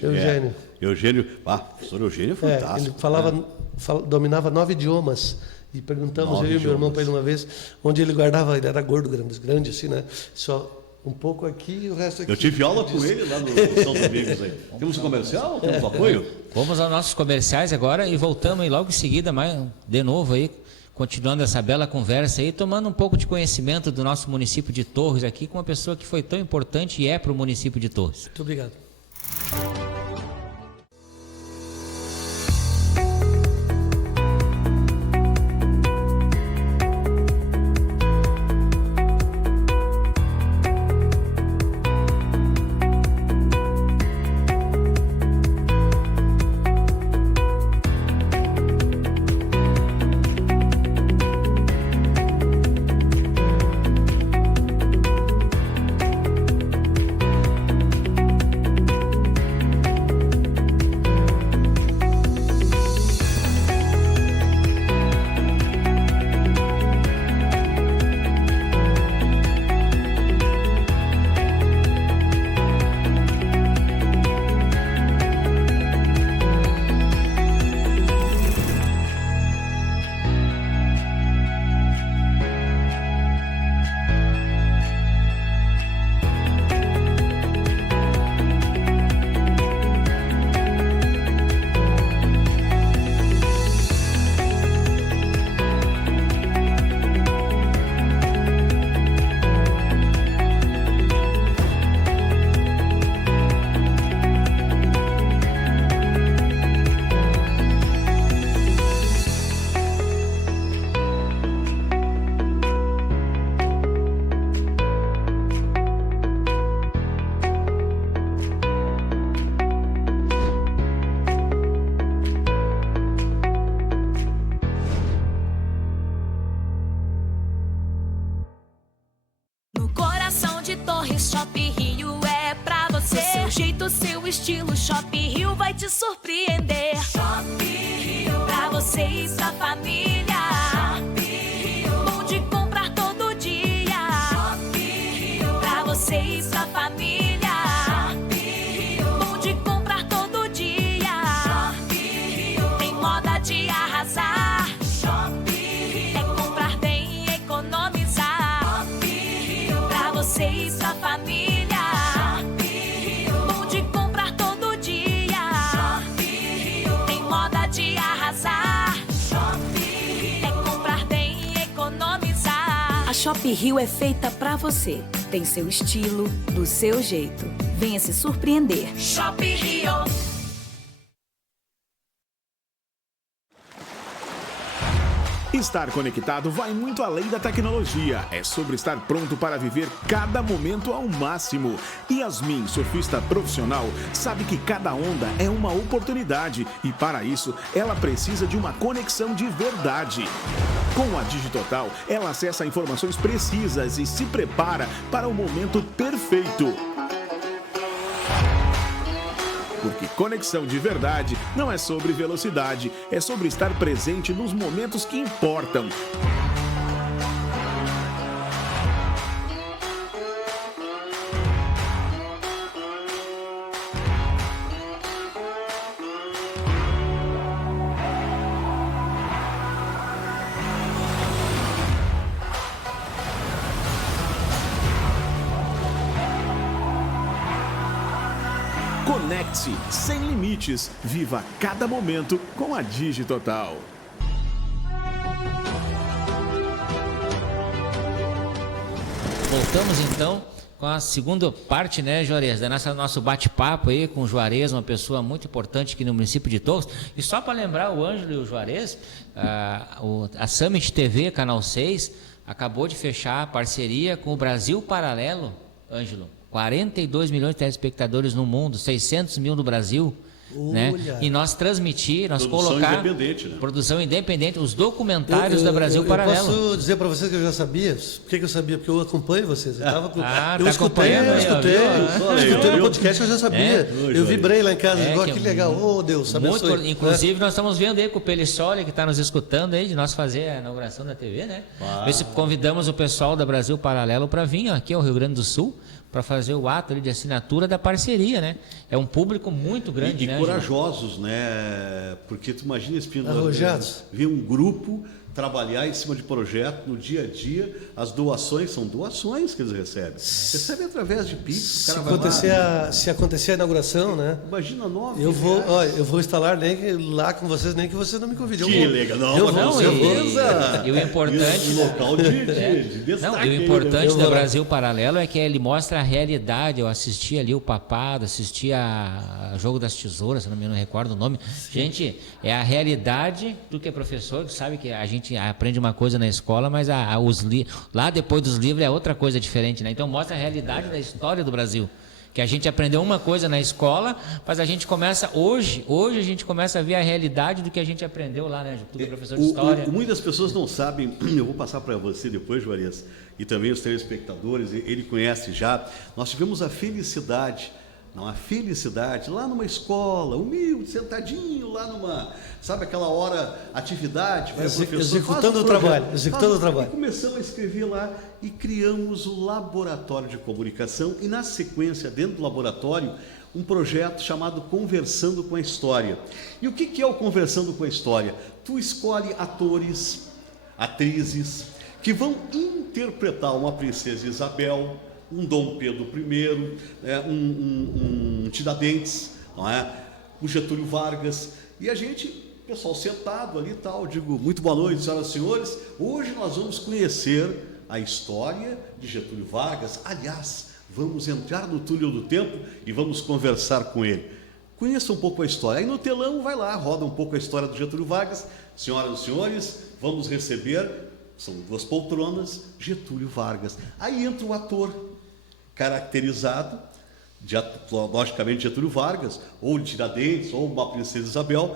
Eugênio. Professor Eugênio é fantástico. Ele dominava 9 idiomas. E perguntamos, eu e meu irmão, para ele uma vez, onde ele guardava, ele era gordo, grande assim, né? Só um pouco aqui e o resto aqui. Eu tive aula com ele lá no São Domingos aí. Temos um comercial? Temos apoio? Vamos aos nossos comerciais agora e voltamos aí logo em seguida, de novo aí, continuando essa bela conversa aí, tomando um pouco de conhecimento do nosso município de Torres aqui, com uma pessoa que foi tão importante e é para o município de Torres. Muito obrigado. Estilo Shopping Rio vai te surpreender. Shopping Rio, pra você e sua família. Shopping Rio, bom de comprar todo dia. Shopping Rio, pra você e sua família. Shopping Rio, bom de comprar todo dia. Shopping Rio, tem moda de arrasar. Shopping Rio, é comprar bem e economizar. Shopping Rio, pra você e sua família. De arrasar, Shopping é comprar bem e economizar. A Shopping Rio é feita pra você. Tem seu estilo, do seu jeito. Venha se surpreender. Shopping Rio. Estar conectado vai muito além da tecnologia. É sobre estar pronto para viver cada momento ao máximo. Yasmin, surfista profissional, sabe que cada onda é uma oportunidade e para isso ela precisa de uma conexão de verdade. Com a Digitotal, ela acessa informações precisas e se prepara para o momento perfeito. Porque conexão de verdade não é sobre velocidade, é sobre estar presente nos momentos que importam. Conecte-se sem limites. Viva cada momento com a Digitotal. Voltamos então com a segunda parte, né, Juarez, da nosso bate-papo aí com o Juarez, uma pessoa muito importante aqui no município de Torres. E só para lembrar o Ângelo e o Juarez, a Summit TV, Canal 6, acabou de fechar a parceria com o Brasil Paralelo, Ângelo. 42 milhões de telespectadores no mundo, 600 mil no Brasil. Né? E nós transmitir, nós Produção colocar independente, né? Produção independente, os documentários da Brasil Paralelo. Eu posso dizer para vocês que eu já sabia. Por que eu sabia? Porque eu acompanho vocês. Eu escutei o podcast, eu já sabia. Eu vibrei lá em casa, que legal. Oh, Deus, abençoe. Inclusive, nós estamos vendo aí com o Pelissoli, que está nos escutando aí, de nós fazer a inauguração da TV, né? Ver se convidamos o pessoal da Brasil Paralelo para vir aqui ao Rio Grande do Sul, para fazer o ato ali de assinatura da parceria, né? É um público muito grande, né? E corajosos, né? Porque tu imagina, Espíndola, arrojados. Ver um grupo trabalhar em cima de projeto no dia a dia, as doações são doações que eles recebem. Recebem através de Pix, se acontecer a inauguração, né? Imagina 9 eu vou instalar lá com vocês, nem que você não me convide. Que legal. E o importante local de destaque. E o importante da Brasil Paralelo é que ele mostra a realidade. Eu assisti ali o Papado, assisti a Jogo das Tesouras, se não me recordo o nome. Sim. Gente, é a realidade do que é professor, que sabe que a gente aprende uma coisa na escola, mas lá depois dos livros é outra coisa diferente, né? Então mostra a realidade da história do Brasil. Que a gente aprendeu uma coisa na escola, mas a gente começa hoje a gente começa a ver a realidade do que a gente aprendeu lá, né? Tudo professor de história. Muitas pessoas não sabem, eu vou passar para você depois, Juarez, e também os telespectadores, ele conhece já. Nós tivemos a felicidade lá numa escola, humilde, sentadinho lá numa, sabe aquela hora, atividade, executando o trabalho. E começamos a escrever lá e criamos o Laboratório de Comunicação e na sequência, dentro do laboratório, um projeto chamado Conversando com a História. E o que é o Conversando com a História? Tu escolhe atores, atrizes, que vão interpretar uma princesa Isabel, um Dom Pedro I, um Tiradentes, não é? O Getúlio Vargas, e a gente, pessoal sentado ali e tal, digo, muito boa noite, senhoras e senhores, hoje nós vamos conhecer a história de Getúlio Vargas, aliás, vamos entrar no túnel do tempo e vamos conversar com ele. Conheça um pouco a história, aí no telão vai lá, roda um pouco a história do Getúlio Vargas, senhoras e senhores, vamos receber, são 2 poltronas, Getúlio Vargas. Aí entra o ator, caracterizado, logicamente Getúlio Vargas, ou de Tiradentes, ou uma princesa Isabel.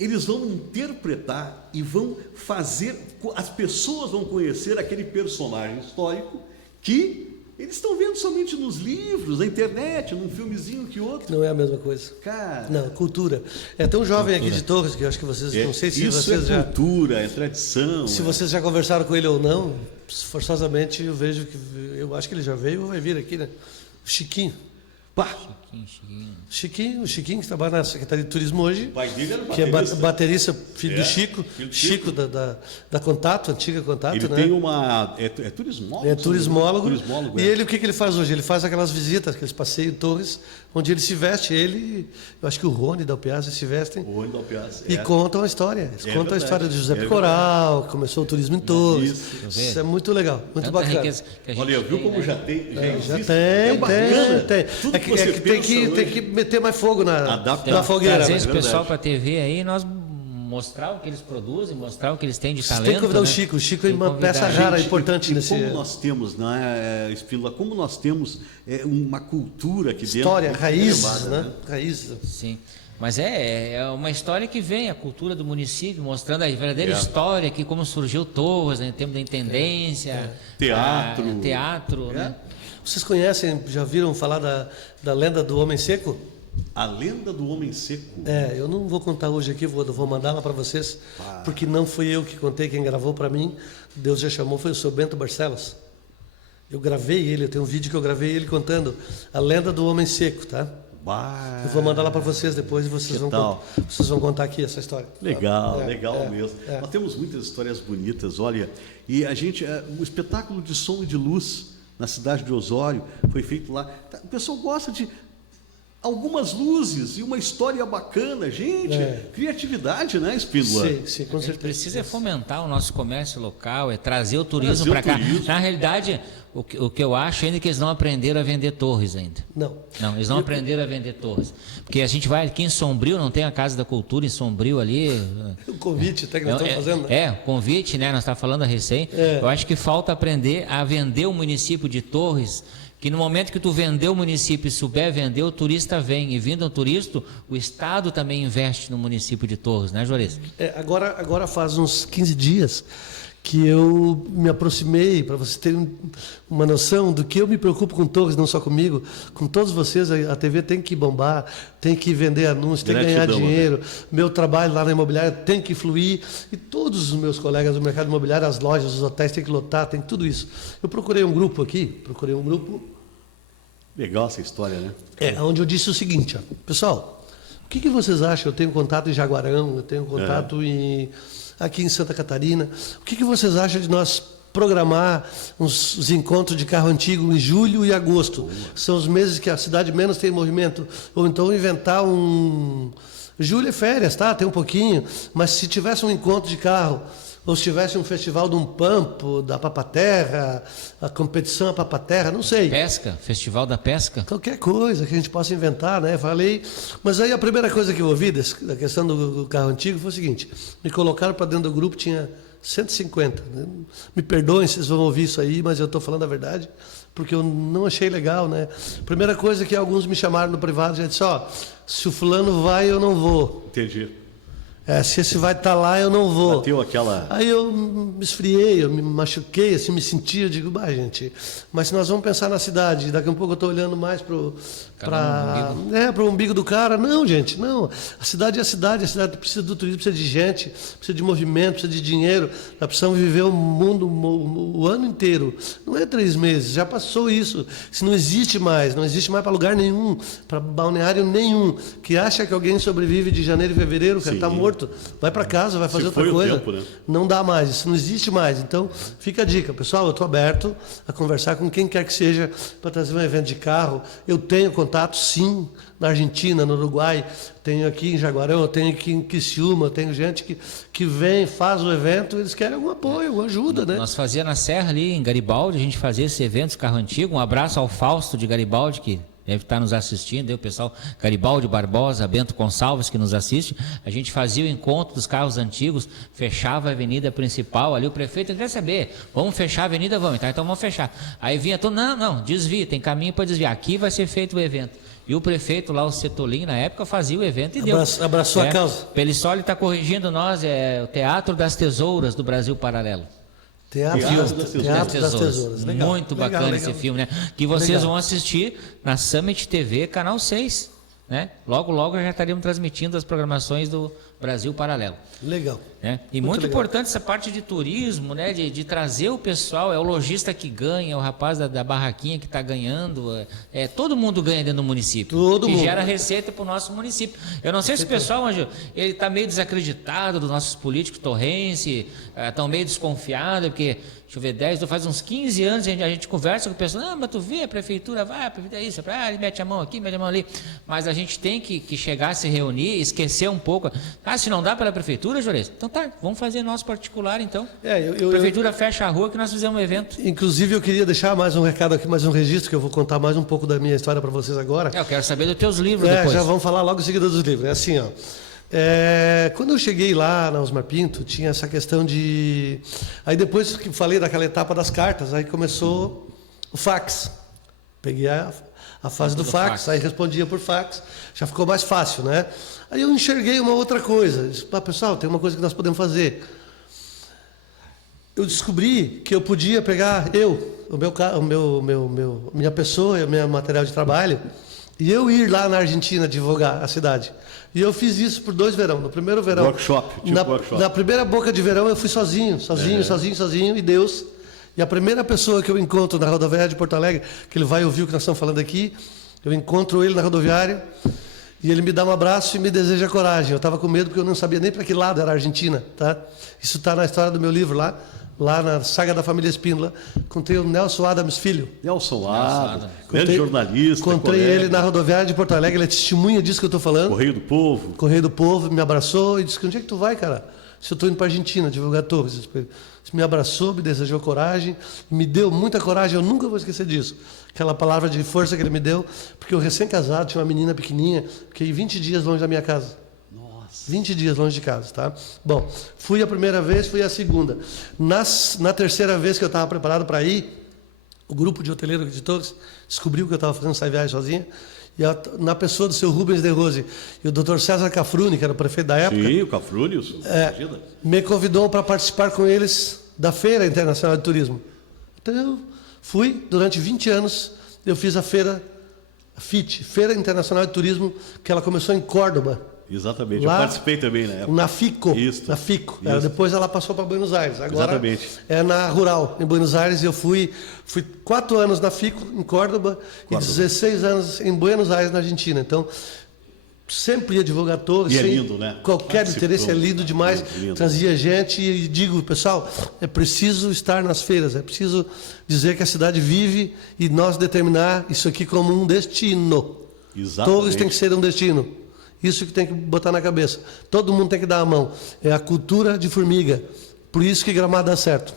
Eles vão interpretar e vão fazer, as pessoas vão conhecer aquele personagem histórico que eles estão vendo somente nos livros, na internet, num filmezinho que outro. Não é a mesma coisa. Cara. Não, cultura. É tão jovem aqui de Torres que eu acho que vocês, não sei se isso vocês é cultura, é tradição. Se vocês já conversaram com ele ou não, forçosamente eu vejo que, eu acho que ele já veio ou vai vir aqui, né? O Chiquinho. Pá. Chiquinho, que trabalha na Secretaria de Turismo hoje, que é baterista, filho do Chico, Chico da Contato, antiga Contato, ele, né? Tem uma... É turismólogo? É turismólogo. E ele, o que ele faz hoje? Ele faz aquelas visitas, aqueles passeios em Torres, onde ele se veste, eu acho que o Rony da Alpiazza se vestem. O Rony da Alpiazza, e contam a história. Eles contam a história de José Pecoral, que começou o turismo em Torres. Isso é muito legal, muito bacana. Olha, viu como já tem? Já tem. Tem que meter mais fogo na fogueira. Trazer esse pessoal para a TV aí, nós mostrar o que eles produzem, mostrar o que eles têm de talento. Tem que convidar o Chico. O Chico é uma peça rara, importante nesse... Como nós temos, né, Espíndola, como nós temos uma cultura aqui dentro. História, raízes, né? Raízes. Sim. Mas é uma história que vem, a cultura do município, mostrando a verdadeira história, que como surgiu Torres, né, em termos da intendência, teatro, né? Vocês conhecem, já viram falar da lenda do Homem Seco? A lenda do Homem Seco? Eu não vou contar hoje aqui, vou mandar lá para vocês, porque não fui eu que contei, quem gravou para mim, Deus já chamou, foi o seu Bento Barcelos. Eu gravei ele, eu tenho um vídeo que eu gravei ele contando a lenda do Homem Seco, tá? Eu vou mandar lá para vocês depois e vocês vão contar aqui essa história. Legal mesmo. Nós temos muitas histórias bonitas, olha, e a gente, o espetáculo de som e de luz na cidade de Osório foi feito lá. O pessoal gosta de algumas luzes e uma história bacana. Gente, criatividade, né, Espíndola? Sim, com certeza. Precisa fomentar o nosso comércio local, trazer o turismo para cá. Na realidade, o que eu acho ainda é que eles não aprenderam a vender torres ainda. Não, eles não aprenderam a vender torres. Porque a gente vai aqui em Sombrio, não tem a Casa da Cultura em Sombrio ali. O convite até que nós estamos fazendo, né? O convite, né? Nós estávamos falando a recém. Eu acho que falta aprender a vender o município de Torres, que no momento que tu vender o município e souber vender, o turista vem. E vindo o turista, o Estado também investe no município de Torres, né, Juarez? Agora faz uns 15 dias que eu me aproximei, para vocês terem uma noção do que eu me preocupo com Torres, não só comigo, com todos vocês. A TV tem que bombar, tem que vender anúncios, tem que ganhar dinheiro. Meu trabalho lá na imobiliária tem que fluir. E todos os meus colegas do mercado imobiliário, as lojas, os hotéis tem que lotar, tem tudo isso. Eu procurei um grupo aqui, Legal essa história, né? Onde eu disse o seguinte, ó, pessoal, o que vocês acham? Eu tenho contato em Jaguarão, eu tenho contato aqui em Santa Catarina. O que vocês acham de nós programar os encontros de carro antigo em julho e agosto? São os meses que a cidade menos tem movimento. Ou então inventar julho é férias, tá? Tem um pouquinho. Mas se tivesse um encontro de carro, ou se tivesse um festival de um pampo, da Papaterra, a competição a Papaterra, não sei. Pesca, festival da pesca. Qualquer coisa que a gente possa inventar, né? Falei. Mas aí a primeira coisa que eu ouvi da questão do carro antigo foi o seguinte: me colocaram para dentro do grupo, tinha 150. Né? Me perdoem se vocês vão ouvir isso aí, mas eu estou falando a verdade, porque eu não achei legal, né? Primeira coisa que alguns me chamaram no privado, já disse, se o fulano vai, eu não vou. Entendi. Se esse vai estar lá, eu não vou. Bateu aquela... Aí eu me esfriei, eu me machuquei, assim, me senti, eu digo, gente, mas se nós vamos pensar na cidade, daqui a pouco eu estou olhando mais para o umbigo do cara. Não, gente, não. A cidade é a cidade precisa do turismo, precisa de gente, precisa de movimento, precisa de dinheiro. Nós precisamos viver o mundo o ano inteiro. Não é 3 meses, já passou isso. Se não existe mais para lugar nenhum, para balneário nenhum, que acha que alguém sobrevive de janeiro e fevereiro, que está morto, vai para casa, vai fazer outra coisa. Tempo, né? Não dá mais, isso não existe mais. Então, fica a dica, pessoal, eu estou aberto a conversar com quem quer que seja para trazer um evento de carro. Eu tenho contato, sim, na Argentina, no Uruguai, tenho aqui em Jaguarão, eu tenho aqui em Criciúma, eu tenho gente que vem, faz o evento, eles querem algum apoio, alguma ajuda, né? Nós fazia na Serra ali, em Garibaldi, a gente fazia esses eventos carro antigo. Um abraço ao Fausto de Garibaldi, que deve estar nos assistindo, o pessoal Garibaldi Barbosa, Bento Gonçalves, que nos assiste. A gente fazia o encontro dos carros antigos, fechava a avenida principal ali, o prefeito queria saber, vamos fechar a avenida? Vamos, então vamos fechar. Aí vinha todo, não, desvia, tem caminho para desviar, aqui vai ser feito o evento. E o prefeito lá, o Cetolin, na época, fazia o evento e abraçou a causa. Pelissoli está corrigindo nós, o Teatro das Tesouras do Brasil Paralelo. Teatro das Tesouras. Legal. Muito bacana esse filme, né? Que vocês vão assistir na Summit TV, Canal 6. Né? Logo já estaríamos transmitindo as programações do Brasil Paralelo. Legal. Né? E muito importante essa parte de turismo, né? De trazer o pessoal, é o lojista que ganha, é o rapaz da barraquinha que está ganhando, todo mundo ganha dentro do município. Todo mundo. Gera receita para o nosso município. Eu não sei se o pessoal, Anjo, ele está meio desacreditado dos nossos políticos torrense, estão meio desconfiados, porque... Deixa eu ver, faz uns 15 anos a gente conversa com o pessoal, mas tu vê, a prefeitura vai, a prefeitura é isso, ele mete a mão aqui, mete a mão ali. Mas a gente tem que chegar, se reunir, esquecer um pouco. Se não dá pela prefeitura, Juarez, então tá, vamos fazer nosso particular então. A prefeitura fecha a rua que nós fizemos um evento. Inclusive eu queria deixar mais um recado aqui, mais um registro, que eu vou contar mais um pouco da minha história para vocês agora. Eu quero saber dos teus livros depois. Já vamos falar logo em seguida dos livros. É assim, ó. Quando eu cheguei lá na Osmar Pinto, tinha essa questão de... Aí depois que falei daquela etapa das cartas, aí começou o fax. Peguei a fase do fax, aí respondia por fax, já ficou mais fácil, né? Aí eu enxerguei uma outra coisa. Disse, pessoal, tem uma coisa que nós podemos fazer. Eu descobri que eu podia pegar minha pessoa, o meu material de trabalho, e eu ir lá na Argentina divulgar a cidade. E eu fiz isso por 2 verões. No primeiro verão... Workshop. Na primeira boca de verão eu fui sozinho, e Deus. E a primeira pessoa que eu encontro na rodoviária de Porto Alegre, que ele vai ouvir o que nós estamos falando aqui, eu encontro ele na rodoviária, e ele me dá um abraço e me deseja coragem. Eu estava com medo porque eu não sabia nem para que lado era a Argentina. Tá? Isso está na história do meu livro lá, lá na saga da família Espíndola. Encontrei o Nelson Adams Filho. Nelson Adams, grande jornalista. Encontrei colega. ele na rodoviária de Porto Alegre, ele é testemunha disso que eu estou falando. Correio do Povo. Correio do Povo, me abraçou e disse: onde é que tu vai, cara? Se eu estou indo para a Argentina divulgar Torres. Me abraçou, me desejou coragem, me deu muita coragem, eu nunca vou esquecer disso. Aquela palavra de força que ele me deu, porque eu recém-casado, tinha uma menina pequenininha, fiquei 20 dias longe da minha casa. Nossa. 20 dias longe de casa, tá? Bom, fui a primeira vez, fui a segunda. Na terceira vez que eu estava preparado para ir, o grupo de hoteleiros de Torres descobriu que eu estava fazendo essa viagem sozinha, e na pessoa do seu Rubens de Rose e o Dr. César Cafrune, que era o prefeito da época, Sim, o Cafrune, imagina. me convidou para participar com eles da Feira Internacional de Turismo. Então eu fui, durante 20 anos, eu fiz a Feira Internacional de Turismo, que ela começou em Córdoba. Exatamente, Lá, eu participei também na época. Na FICO. Isso. Na FICO. Isso. Depois ela passou para Buenos Aires. Agora Exatamente. é na Rural, em Buenos Aires. Eu fui 4 anos na FICO, em Córdoba, e 16 anos em Buenos Aires, na Argentina. Então, sempre ia divulgar Torres. E é lindo, né? Qualquer interesse, é lindo demais. Lindo. Trazia gente e digo, pessoal, é preciso estar nas feiras, é preciso dizer que a cidade vive e nós determinar isso aqui como um destino. Exatamente. Torres tem que ser um destino. Isso que tem que botar na cabeça. Todo mundo tem que dar a mão. É a cultura de formiga. Por isso que Gramado dá certo.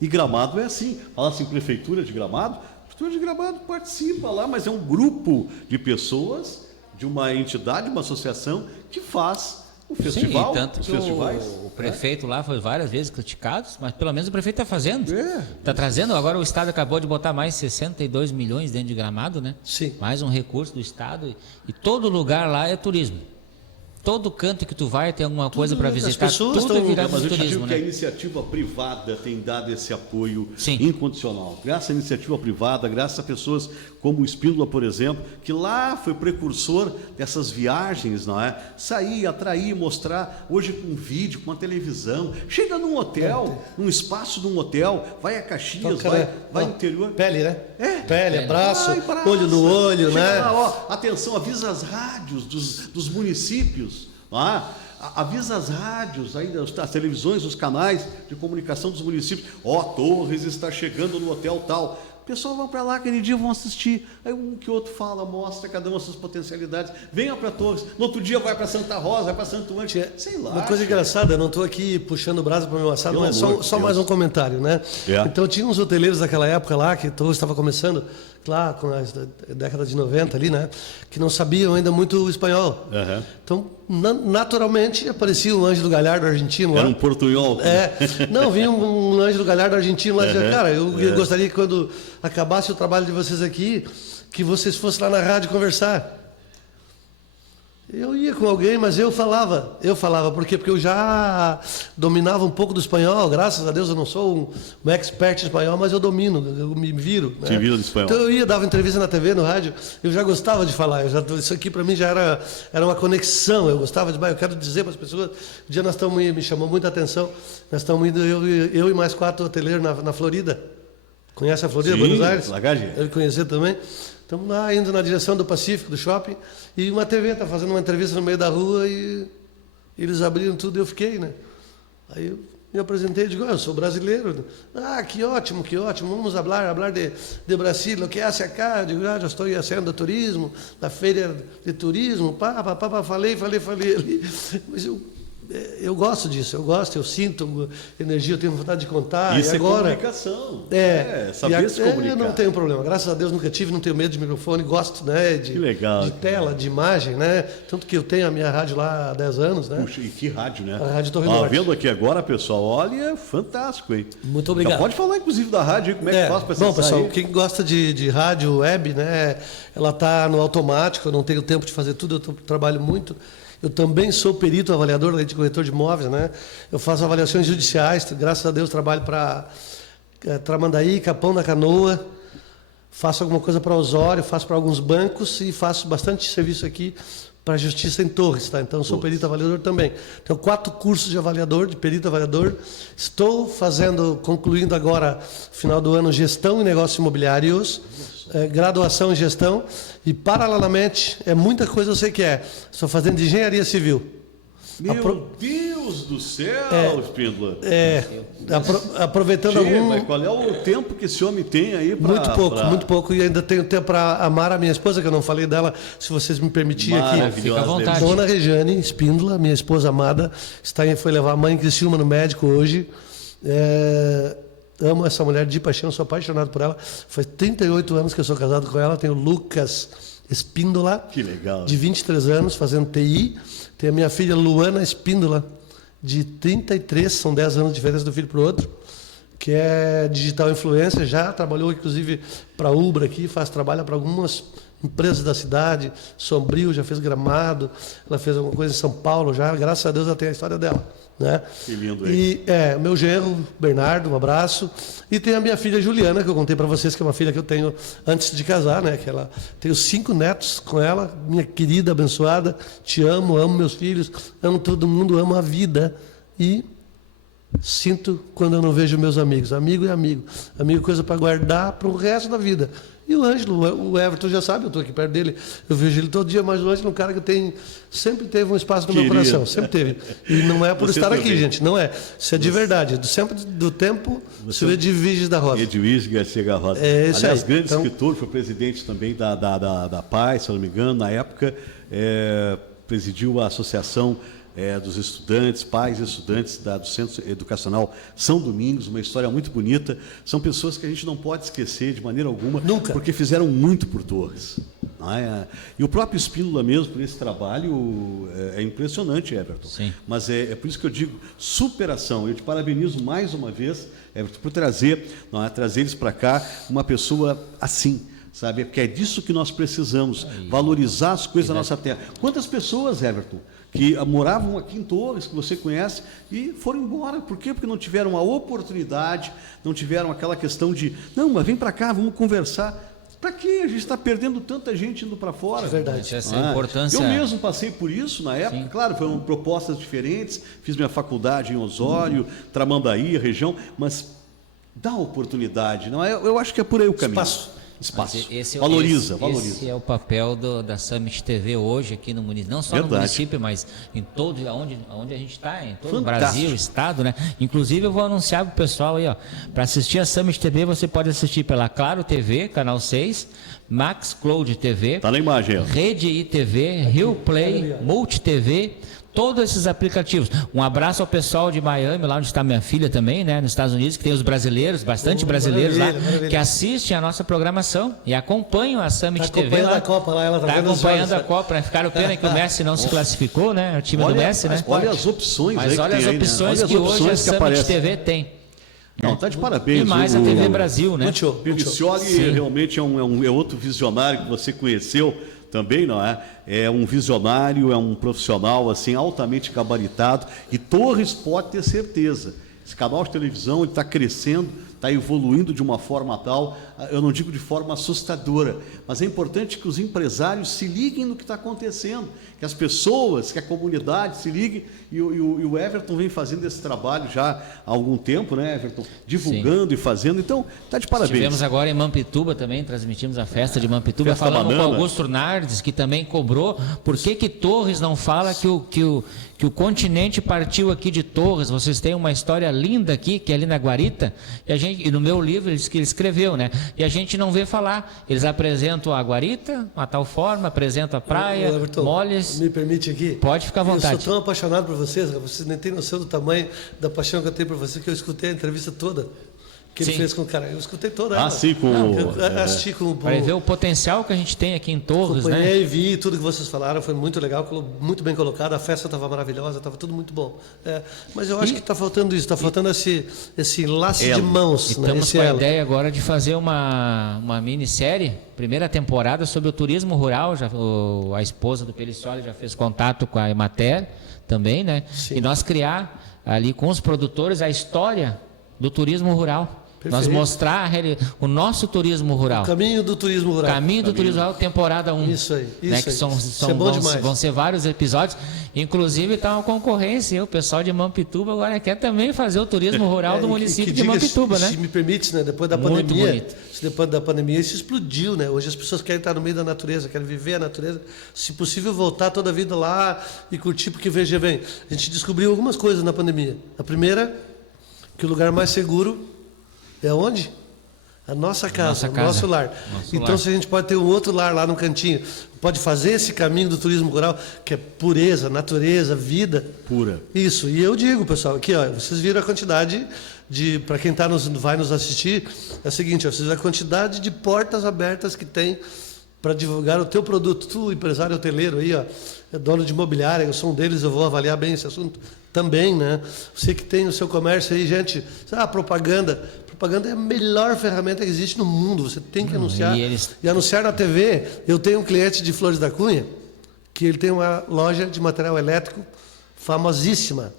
E Gramado é assim. Fala assim, Prefeitura de Gramado. A Prefeitura de Gramado participa lá, mas é um grupo de pessoas, de uma entidade, uma associação, que faz o festival. Sim, e tanto os que festivais. o prefeito lá foi várias vezes criticado, mas pelo menos o prefeito está fazendo. É. Está trazendo. Agora o Estado acabou de botar mais 62 milhões dentro de Gramado, né? Sim. Mais um recurso do Estado. E todo lugar lá é turismo. Todo canto que tu vai tem alguma coisa para visitar. pessoas Tudo é estão- virado Mas eu te turismo, digo que a né? iniciativa privada tem dado esse apoio Sim. incondicional. Graças à iniciativa privada, graças a pessoas como o Espíndola, por exemplo, que lá foi precursor dessas viagens, não é? Sair, atrair, mostrar, hoje com vídeo, com a televisão. Chega num hotel, num espaço de um hotel, vai a Caxias, vai no interior. Pele, né? É. Pele, abraço, Ai, braço. olho no olho, Chega né? lá, ó, atenção, avisa as rádios dos municípios, avisa as rádios, aí, as televisões, os canais de comunicação dos municípios. Torres está chegando no hotel tal. O pessoal vai para lá, aquele dia vão assistir. Aí um que outro fala, mostra cada uma suas potencialidades. Venha para Torres. No outro dia vai para Santa Rosa, vai para Santo Ante. Sei lá. Uma coisa engraçada, eu não estou aqui puxando o braço para o meu assado, Pelo mas amor de só Deus. mais um comentário, né? É. Então tinha uns hoteleiros daquela época lá, que Torres estava começando, lá com a década de 90 ali, né? Que não sabiam ainda muito espanhol. Aham. Então, naturalmente, aparecia o Ângelo Galhardo argentino lá. Era um portunhol. Não, vinha um Ângelo Galhardo argentino lá e dizia: cara, eu gostaria que quando acabasse o trabalho de vocês aqui, que vocês fossem lá na rádio conversar. Eu ia com alguém, mas eu falava, por quê? Porque eu já dominava um pouco do espanhol, graças a Deus eu não sou um expert em espanhol, mas eu domino, eu me viro. Né? Te vira do espanhol. Então eu ia, dava entrevista na TV, no rádio, eu já gostava de falar, isso aqui para mim já era uma conexão, eu gostava de, eu quero dizer para as pessoas, um dia nós estamos indo, me chamou muita atenção, nós estamos indo, eu e mais 4 hoteleiros na Florida. Conhece a Florida, Sim, Buenos Aires? Lagage. Ele conhecer também. Estamos lá indo na direção do Pacífico, do shopping, e uma TV está fazendo uma entrevista no meio da rua e eles abriram tudo e eu fiquei, né? Aí eu me apresentei e digo: eu sou brasileiro. Que ótimo, vamos falar de Brasil, o que hace acá? Digo: eu estou fazendo turismo, da feira de turismo, falei ali. Mas eu gosto disso, eu sinto energia, eu tenho vontade de contar. Isso e agora, é comunicação. saber se comunicar. Eu não tenho problema, graças a Deus nunca tive, não tenho medo de microfone, gosto, né, Que legal, de tela, de imagem, né? Tanto que eu tenho a minha rádio lá há 10 anos, né? Puxa, e que rádio, né? A Rádio Torre Norte. Vendo aqui agora, pessoal, olha, fantástico, hein? Muito obrigado. Já pode falar, inclusive, da rádio, como é que faz para acessar? Bom, pessoal, aí? quem gosta de rádio web, né, ela está no automático, eu não tenho tempo de fazer tudo, eu trabalho muito. Eu também sou perito avaliador, além de corretor de imóveis, né? Eu faço avaliações judiciais, graças a Deus trabalho para Tramandaí, Capão da Canoa, faço alguma coisa para Osório, faço para alguns bancos e faço bastante serviço aqui para a Justiça em Torres, tá? Então, sou perito avaliador também. Tenho 4 cursos de avaliador, de perito avaliador. Estou concluindo agora, final do ano, gestão e negócios imobiliários, graduação em gestão e, paralelamente, muita coisa eu sei que é. Estou fazendo engenharia civil. Meu Deus Deus do céu, Espíndola. Aproveitando Mas qual é o tempo que esse homem tem aí para... Muito pouco. E ainda tenho tempo para amar a minha esposa, que eu não falei dela, se vocês me permitirem aqui. Fica à vontade. Dona Regiane Espíndola, minha esposa amada, foi levar a mãe Criciúma no médico hoje. Amo essa mulher de paixão, sou apaixonado por ela. Faz 38 anos que eu sou casado com ela. Tenho o Lucas Espíndola, que legal, de 23 anos, fazendo TI. Tem a minha filha Luana Espíndola, de 33, são 10 anos de diferença do filho para o outro, que é digital influencer, já trabalhou inclusive para a Ubra aqui, trabalha para algumas empresas da cidade, Sombrio, já fez Gramado, ela fez alguma coisa em São Paulo já, graças a Deus ela tem a história dela. Né? Que lindo. E meu genro, Bernardo, um abraço. E tem a minha filha Juliana, que eu contei para vocês, que é uma filha que eu tenho antes de casar, né? Que ela, tenho 5 netos com ela, minha querida, abençoada. Te amo, amo meus filhos, amo todo mundo, amo a vida. E sinto quando eu não vejo meus amigos. Amigo é amigo. Amigo é coisa para guardar para o resto da vida. E o Ângelo, o Everton já sabe, eu estou aqui perto dele, eu vejo ele todo dia, mas o Ângelo é um cara que sempre teve um espaço no meu coração, sempre teve. E não é por estar aqui, gente, não é. Isso é de verdade, do tempo, você vê de Viges da Rosa. Edwige Garcia Garrosa. Aliás, grande escritor, foi presidente também da PAI, se eu não me engano, na época, presidiu a associação dos estudantes, pais e estudantes do Centro Educacional São Domingos, uma história muito bonita. São pessoas que a gente não pode esquecer de maneira alguma, nunca, porque fizeram muito por Torres. E o próprio Espíndola mesmo, por esse trabalho, é impressionante, Everton. Sim. Mas é por isso que eu digo superação. Eu te parabenizo mais uma vez, Everton, por trazer eles para cá uma pessoa assim, sabe? Porque é disso que nós precisamos, valorizar as coisas da nossa terra. Quantas pessoas, Everton, que moravam aqui em Torres, que você conhece, e foram embora. Por quê? Porque não tiveram a oportunidade, não tiveram aquela questão de, não, mas vem para cá, vamos conversar. Para quê? A gente está perdendo tanta gente indo para fora. É verdade. Essa importância... Eu mesmo passei por isso na época. Sim. Claro, foram propostas diferentes, fiz minha faculdade em Osório, Tramandaí, região, mas dá oportunidade. Não é? Eu acho que é por aí o caminho. Espaço. Valoriza. Esse é o papel da Summit TV hoje aqui no município, não só no município, mas em todo onde a gente está, em todo o Brasil, estado, né? Inclusive eu vou anunciar para o pessoal aí, para assistir a Summit TV, você pode assistir pela Claro TV, canal 6, Max Cloud TV, tá na imagem, Rede ITV, Rio Play, Multi TV, todos esses aplicativos. Um abraço ao pessoal de Miami, lá onde está minha filha também, né, nos Estados Unidos, que tem os brasileiros, bastante brasileiros lá, que assistem a nossa programação e acompanham a Summit TV lá. A Copa lá, ela tá acompanhando a Copa, né? Ficaram pena que o Messi não se classificou, né? O time do Messi, né? Olha as opções, mas olha as opções que hoje a Summit TV tem. Não, está de parabéns. E mais a TV Brasil, né? O Picioli realmente é outro visionário que você conheceu também, não é? É um visionário, é um profissional assim altamente gabaritado, e Torres pode ter certeza. Esse canal de televisão está crescendo, está evoluindo de uma forma tal, eu não digo de forma assustadora, mas é importante que os empresários se liguem no que está acontecendo, que as pessoas, que a comunidade se liguem, e o Everton vem fazendo esse trabalho já há algum tempo, né, Everton? Divulgando e fazendo, então está de parabéns. Estivemos agora em Mampituba também, transmitimos a festa de Mampituba, falando com o Augusto Nardes, que também cobrou, por que Torres não fala que o continente partiu aqui de Torres? Vocês têm uma história linda aqui, que é ali na Guarita, e no meu livro ele escreveu, né? E a gente não vê falar. Eles apresentam a Guarita, uma tal forma, apresentam a praia, Everton, Moles. Me permite aqui? Pode ficar à vontade. Eu sou tão apaixonado por vocês nem têm noção do tamanho da paixão que eu tenho por vocês, que eu escutei a entrevista toda que ele fez com o cara. Eu escutei toda ela. Sim, assisti com o... Para ver o potencial que a gente tem aqui em Torres, né? Acompanhei e vi tudo que vocês falaram, foi muito legal, muito bem colocado, a festa estava maravilhosa, estava tudo muito bom. Mas eu acho que está faltando isso, está faltando esse laço de mãos. E estamos com a ideia agora de fazer uma minissérie, primeira temporada, sobre o turismo rural. A esposa do Pelicioli já fez contato com a Emater também, né? Sim. E nós criar ali com os produtores a história do turismo rural. Nós mostrar o nosso turismo rural. O caminho do turismo rural. Caminho do turismo rural, temporada 1. Isso aí. Né, que vão ser vários episódios. Inclusive está uma concorrência. O pessoal de Mampituba agora quer também fazer o turismo rural do município de Mampituba, né? Se me permite, né? Depois da pandemia, isso explodiu, né? Hoje as pessoas querem estar no meio da natureza, querem viver a natureza. Se possível, voltar toda a vida lá e curtir, porque veja bem, a gente descobriu algumas coisas na pandemia. A primeira, que o lugar mais seguro é onde? A nossa casa, o nosso lar. Então, se a gente pode ter um outro lar lá no cantinho, pode fazer esse caminho do turismo rural, que é pureza, natureza, vida. Pura. Isso. E eu digo, pessoal, aqui, ó, vocês viram a quantidade de... Para quem vai nos assistir, é o seguinte, ó, vocês viram a quantidade de portas abertas que tem para divulgar o teu produto. Tu, empresário hoteleiro aí, ó, é dono de imobiliária, eu sou um deles, eu vou avaliar bem esse assunto também, né? Você que tem o seu comércio aí, gente, propaganda. Propaganda é a melhor ferramenta que existe no mundo. Você tem que anunciar. E anunciar na TV. Eu tenho um cliente de Flores da Cunha, que ele tem uma loja de material elétrico famosíssima.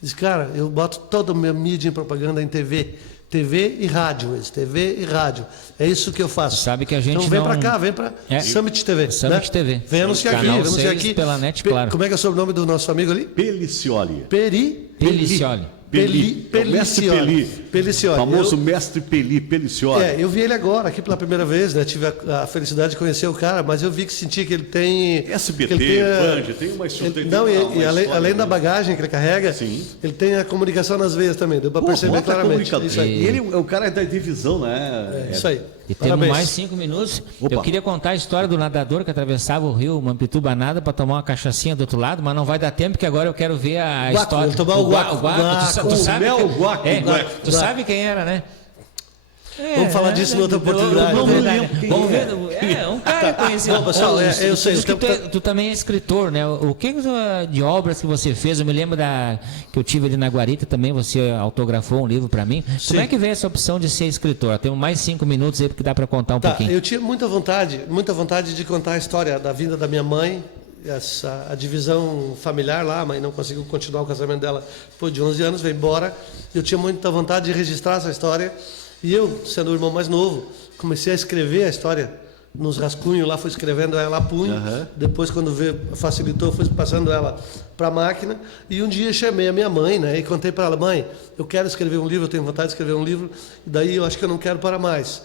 Diz, cara, eu boto toda a minha mídia em propaganda em TV. TV e rádio, TV e rádio. É isso que eu faço. Sabe que a gente então vem para cá, vem para Summit TV. Summit, né? TV. Vem anunciar aqui. Vem anunciar aqui. Pela net, claro. Como é que é o sobrenome do nosso amigo ali? Pelicioli. Pelicioli. Pelicioli. Famoso mestre Pelicioli. Eu vi ele agora, aqui pela primeira vez, né? Tive a felicidade de conhecer o cara, mas eu vi que senti que ele tem... SBT, Band, tem uma estrutura... Não, e além da bagagem que ele carrega, sim, ele tem a comunicação nas veias também, deu para perceber claramente. Isso aí. E ele é o cara da divisão, né? Isso aí. E temos mais 5 minutos. Opa. Eu queria contar a história do nadador que atravessava o rio Mampituba nada para tomar uma cachaçinha do outro lado, mas não vai dar tempo, porque agora eu quero ver a história. Tomar o guaco. Tu sabe quem era, né? Vamos falar disso em outra oportunidade. Não me lembro quem é. Um cara conhecido. Bom, pessoal, eu sei. Tu também é escritor, né? O que de obras que você fez? Eu me lembro que eu tive ali na Guarita também, você autografou um livro para mim. Sim. Como é que veio essa opção de ser escritor? Temos mais 5 minutos aí, porque dá para contar um pouquinho. Eu tinha muita vontade de contar a história da vinda da minha mãe, a divisão familiar lá. A mãe não conseguiu continuar o casamento dela depois de 11 anos, veio embora. Eu tinha muita vontade de registrar essa história. E eu, sendo o irmão mais novo, comecei a escrever a história nos rascunhos lá, fui escrevendo ela a punho. Depois, quando facilitou, fui passando ela para a máquina. E um dia chamei a minha mãe, né, e contei para ela: mãe, eu quero escrever um livro, eu tenho vontade de escrever um livro, e daí eu acho que eu não quero parar mais.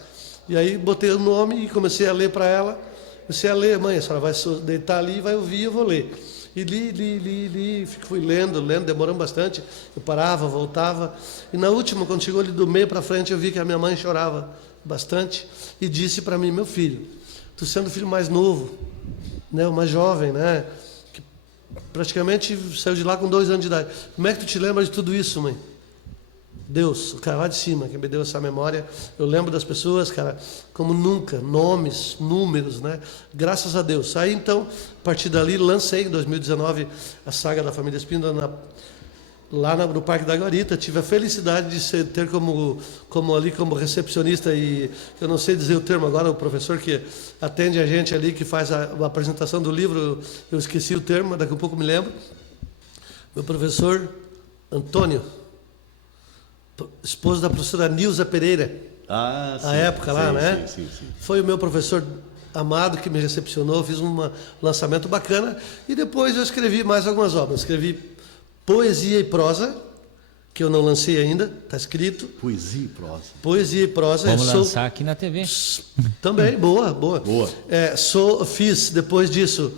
E aí botei o nome e comecei a ler para ela. Comecei a ler: mãe, a senhora vai deitar ali, vai ouvir, eu vou ler. E li, fui lendo, demorando bastante. Eu parava, voltava. E na última, quando chegou ali do meio para frente, eu vi que a minha mãe chorava bastante e disse para mim: meu filho, tu sendo o filho mais novo, né, o mais jovem, né, que praticamente saiu de lá com 2 anos de idade, como é que tu te lembra de tudo isso, mãe? Deus, o cara lá de cima, que me deu essa memória. Eu lembro das pessoas, cara, como nunca, nomes, números, né? Graças a Deus. Aí, então, a partir dali, lancei em 2019 a saga da família Espíndola lá no Parque da Guarita. Tive a felicidade de ter como recepcionista, e eu não sei dizer o termo agora, o professor que atende a gente ali, que faz a apresentação do livro, eu esqueci o termo, daqui a pouco me lembro. Meu professor Antônio, esposo da professora Nilza Pereira, sim, época lá, né? Sim. Foi o meu professor amado que me recepcionou, fiz um lançamento bacana, e depois eu escrevi mais algumas obras. Escrevi Poesia e Prosa, que eu não lancei ainda, está escrito. Poesia e Prosa. Poesia e Prosa. Vamos lançar aqui na TV. Também, boa. Fiz, depois disso,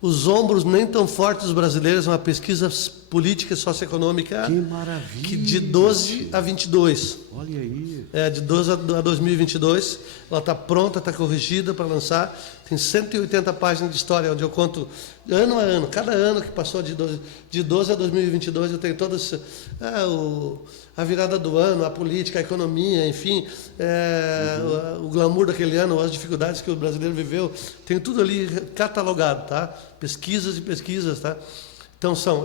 Os Ombros Nem Tão Fortes dos Brasileiros, uma pesquisa política e socioeconômica. Que maravilha! Que de 12 a 22. Olha aí. De 12 a 2022. Ela está pronta, está corrigida para lançar. Tem 180 páginas de história, onde eu conto ano a ano. Cada ano que passou de 12 a 2022, eu tenho todas... a virada do ano, a política, a economia, enfim, o glamour daquele ano, as dificuldades que o brasileiro viveu. Tenho tudo ali catalogado, tá? Pesquisas e pesquisas, tá? Então são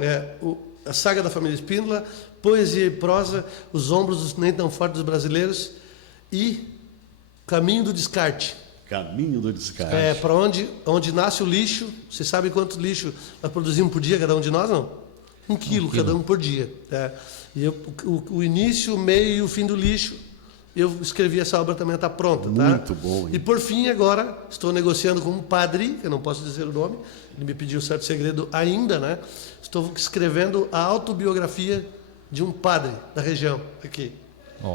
a saga da família Espíndola, Poesia e Prosa, Os Ombros Nem Tão Fortes dos Brasileiros e Caminho do Descarte. Caminho do Descarte. Para onde nasce o lixo. Vocês sabem quanto lixo nós produzimos por dia, cada um de nós, não? 1 quilo cada um por dia. E o início, o meio e o fim do lixo eu escrevi essa obra também, está pronta. Muito tá? bom. Hein? E por fim, agora, estou negociando com um padre, que eu não posso dizer o nome, ele me pediu certo segredo ainda, né? Estou escrevendo a autobiografia de um padre da região aqui.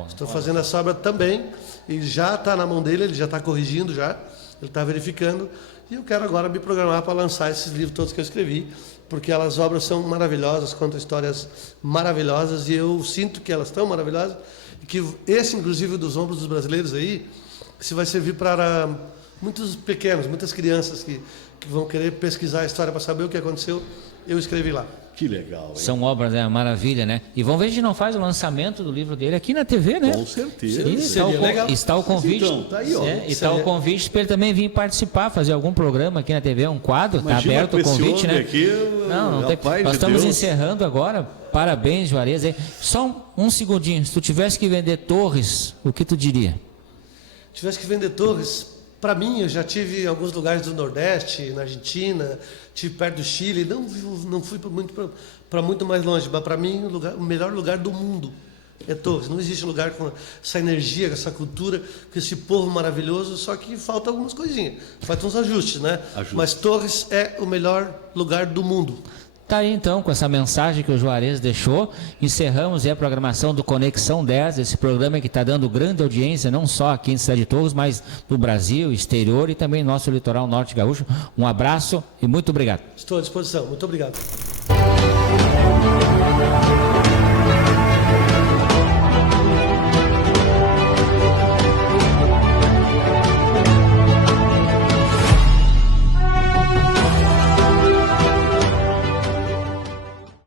Estou fazendo essa obra também, e já está na mão dele, ele já está corrigindo já, ele está verificando, e eu quero agora me programar para lançar esses livros todos que eu escrevi, porque as obras são maravilhosas, contam histórias maravilhosas, e eu sinto que elas estão maravilhosas, e que esse, inclusive, dos ombros dos brasileiros aí, se vai servir para muitos pequenos, muitas crianças que vão querer pesquisar a história para saber o que aconteceu, eu escrevi lá. Que legal, hein? São obras, né? Maravilha, né? E vamos ver se a gente não faz o lançamento do livro dele aqui na TV, né? Com certeza. E está o convite. Então, tá aí, ó. Está o convite para ele também vir participar, fazer algum programa aqui na TV, um quadro. Está aberto o convite, né? Aqui, não tem. Nós estamos encerrando agora. Parabéns, Juarez. Só um segundinho. Se tu tivesse que vender torres, o que tu diria? Tivesse que vender torres, para mim, eu já tive em alguns lugares do Nordeste, na Argentina, tive perto do Chile, não fui para muito mais longe, mas para mim o melhor lugar do mundo é Torres. Não existe lugar com essa energia, com essa cultura, com esse povo maravilhoso, só que falta algumas coisinhas, faltam uns ajustes, né? Mas Torres é o melhor lugar do mundo. Tá aí então, com essa mensagem que o Juarez deixou, encerramos a programação do Conexão 10, esse programa que está dando grande audiência, não só aqui em Cidade de Torres, mas no Brasil, exterior e também no nosso litoral norte gaúcho. Um abraço e muito obrigado. Estou à disposição, muito obrigado.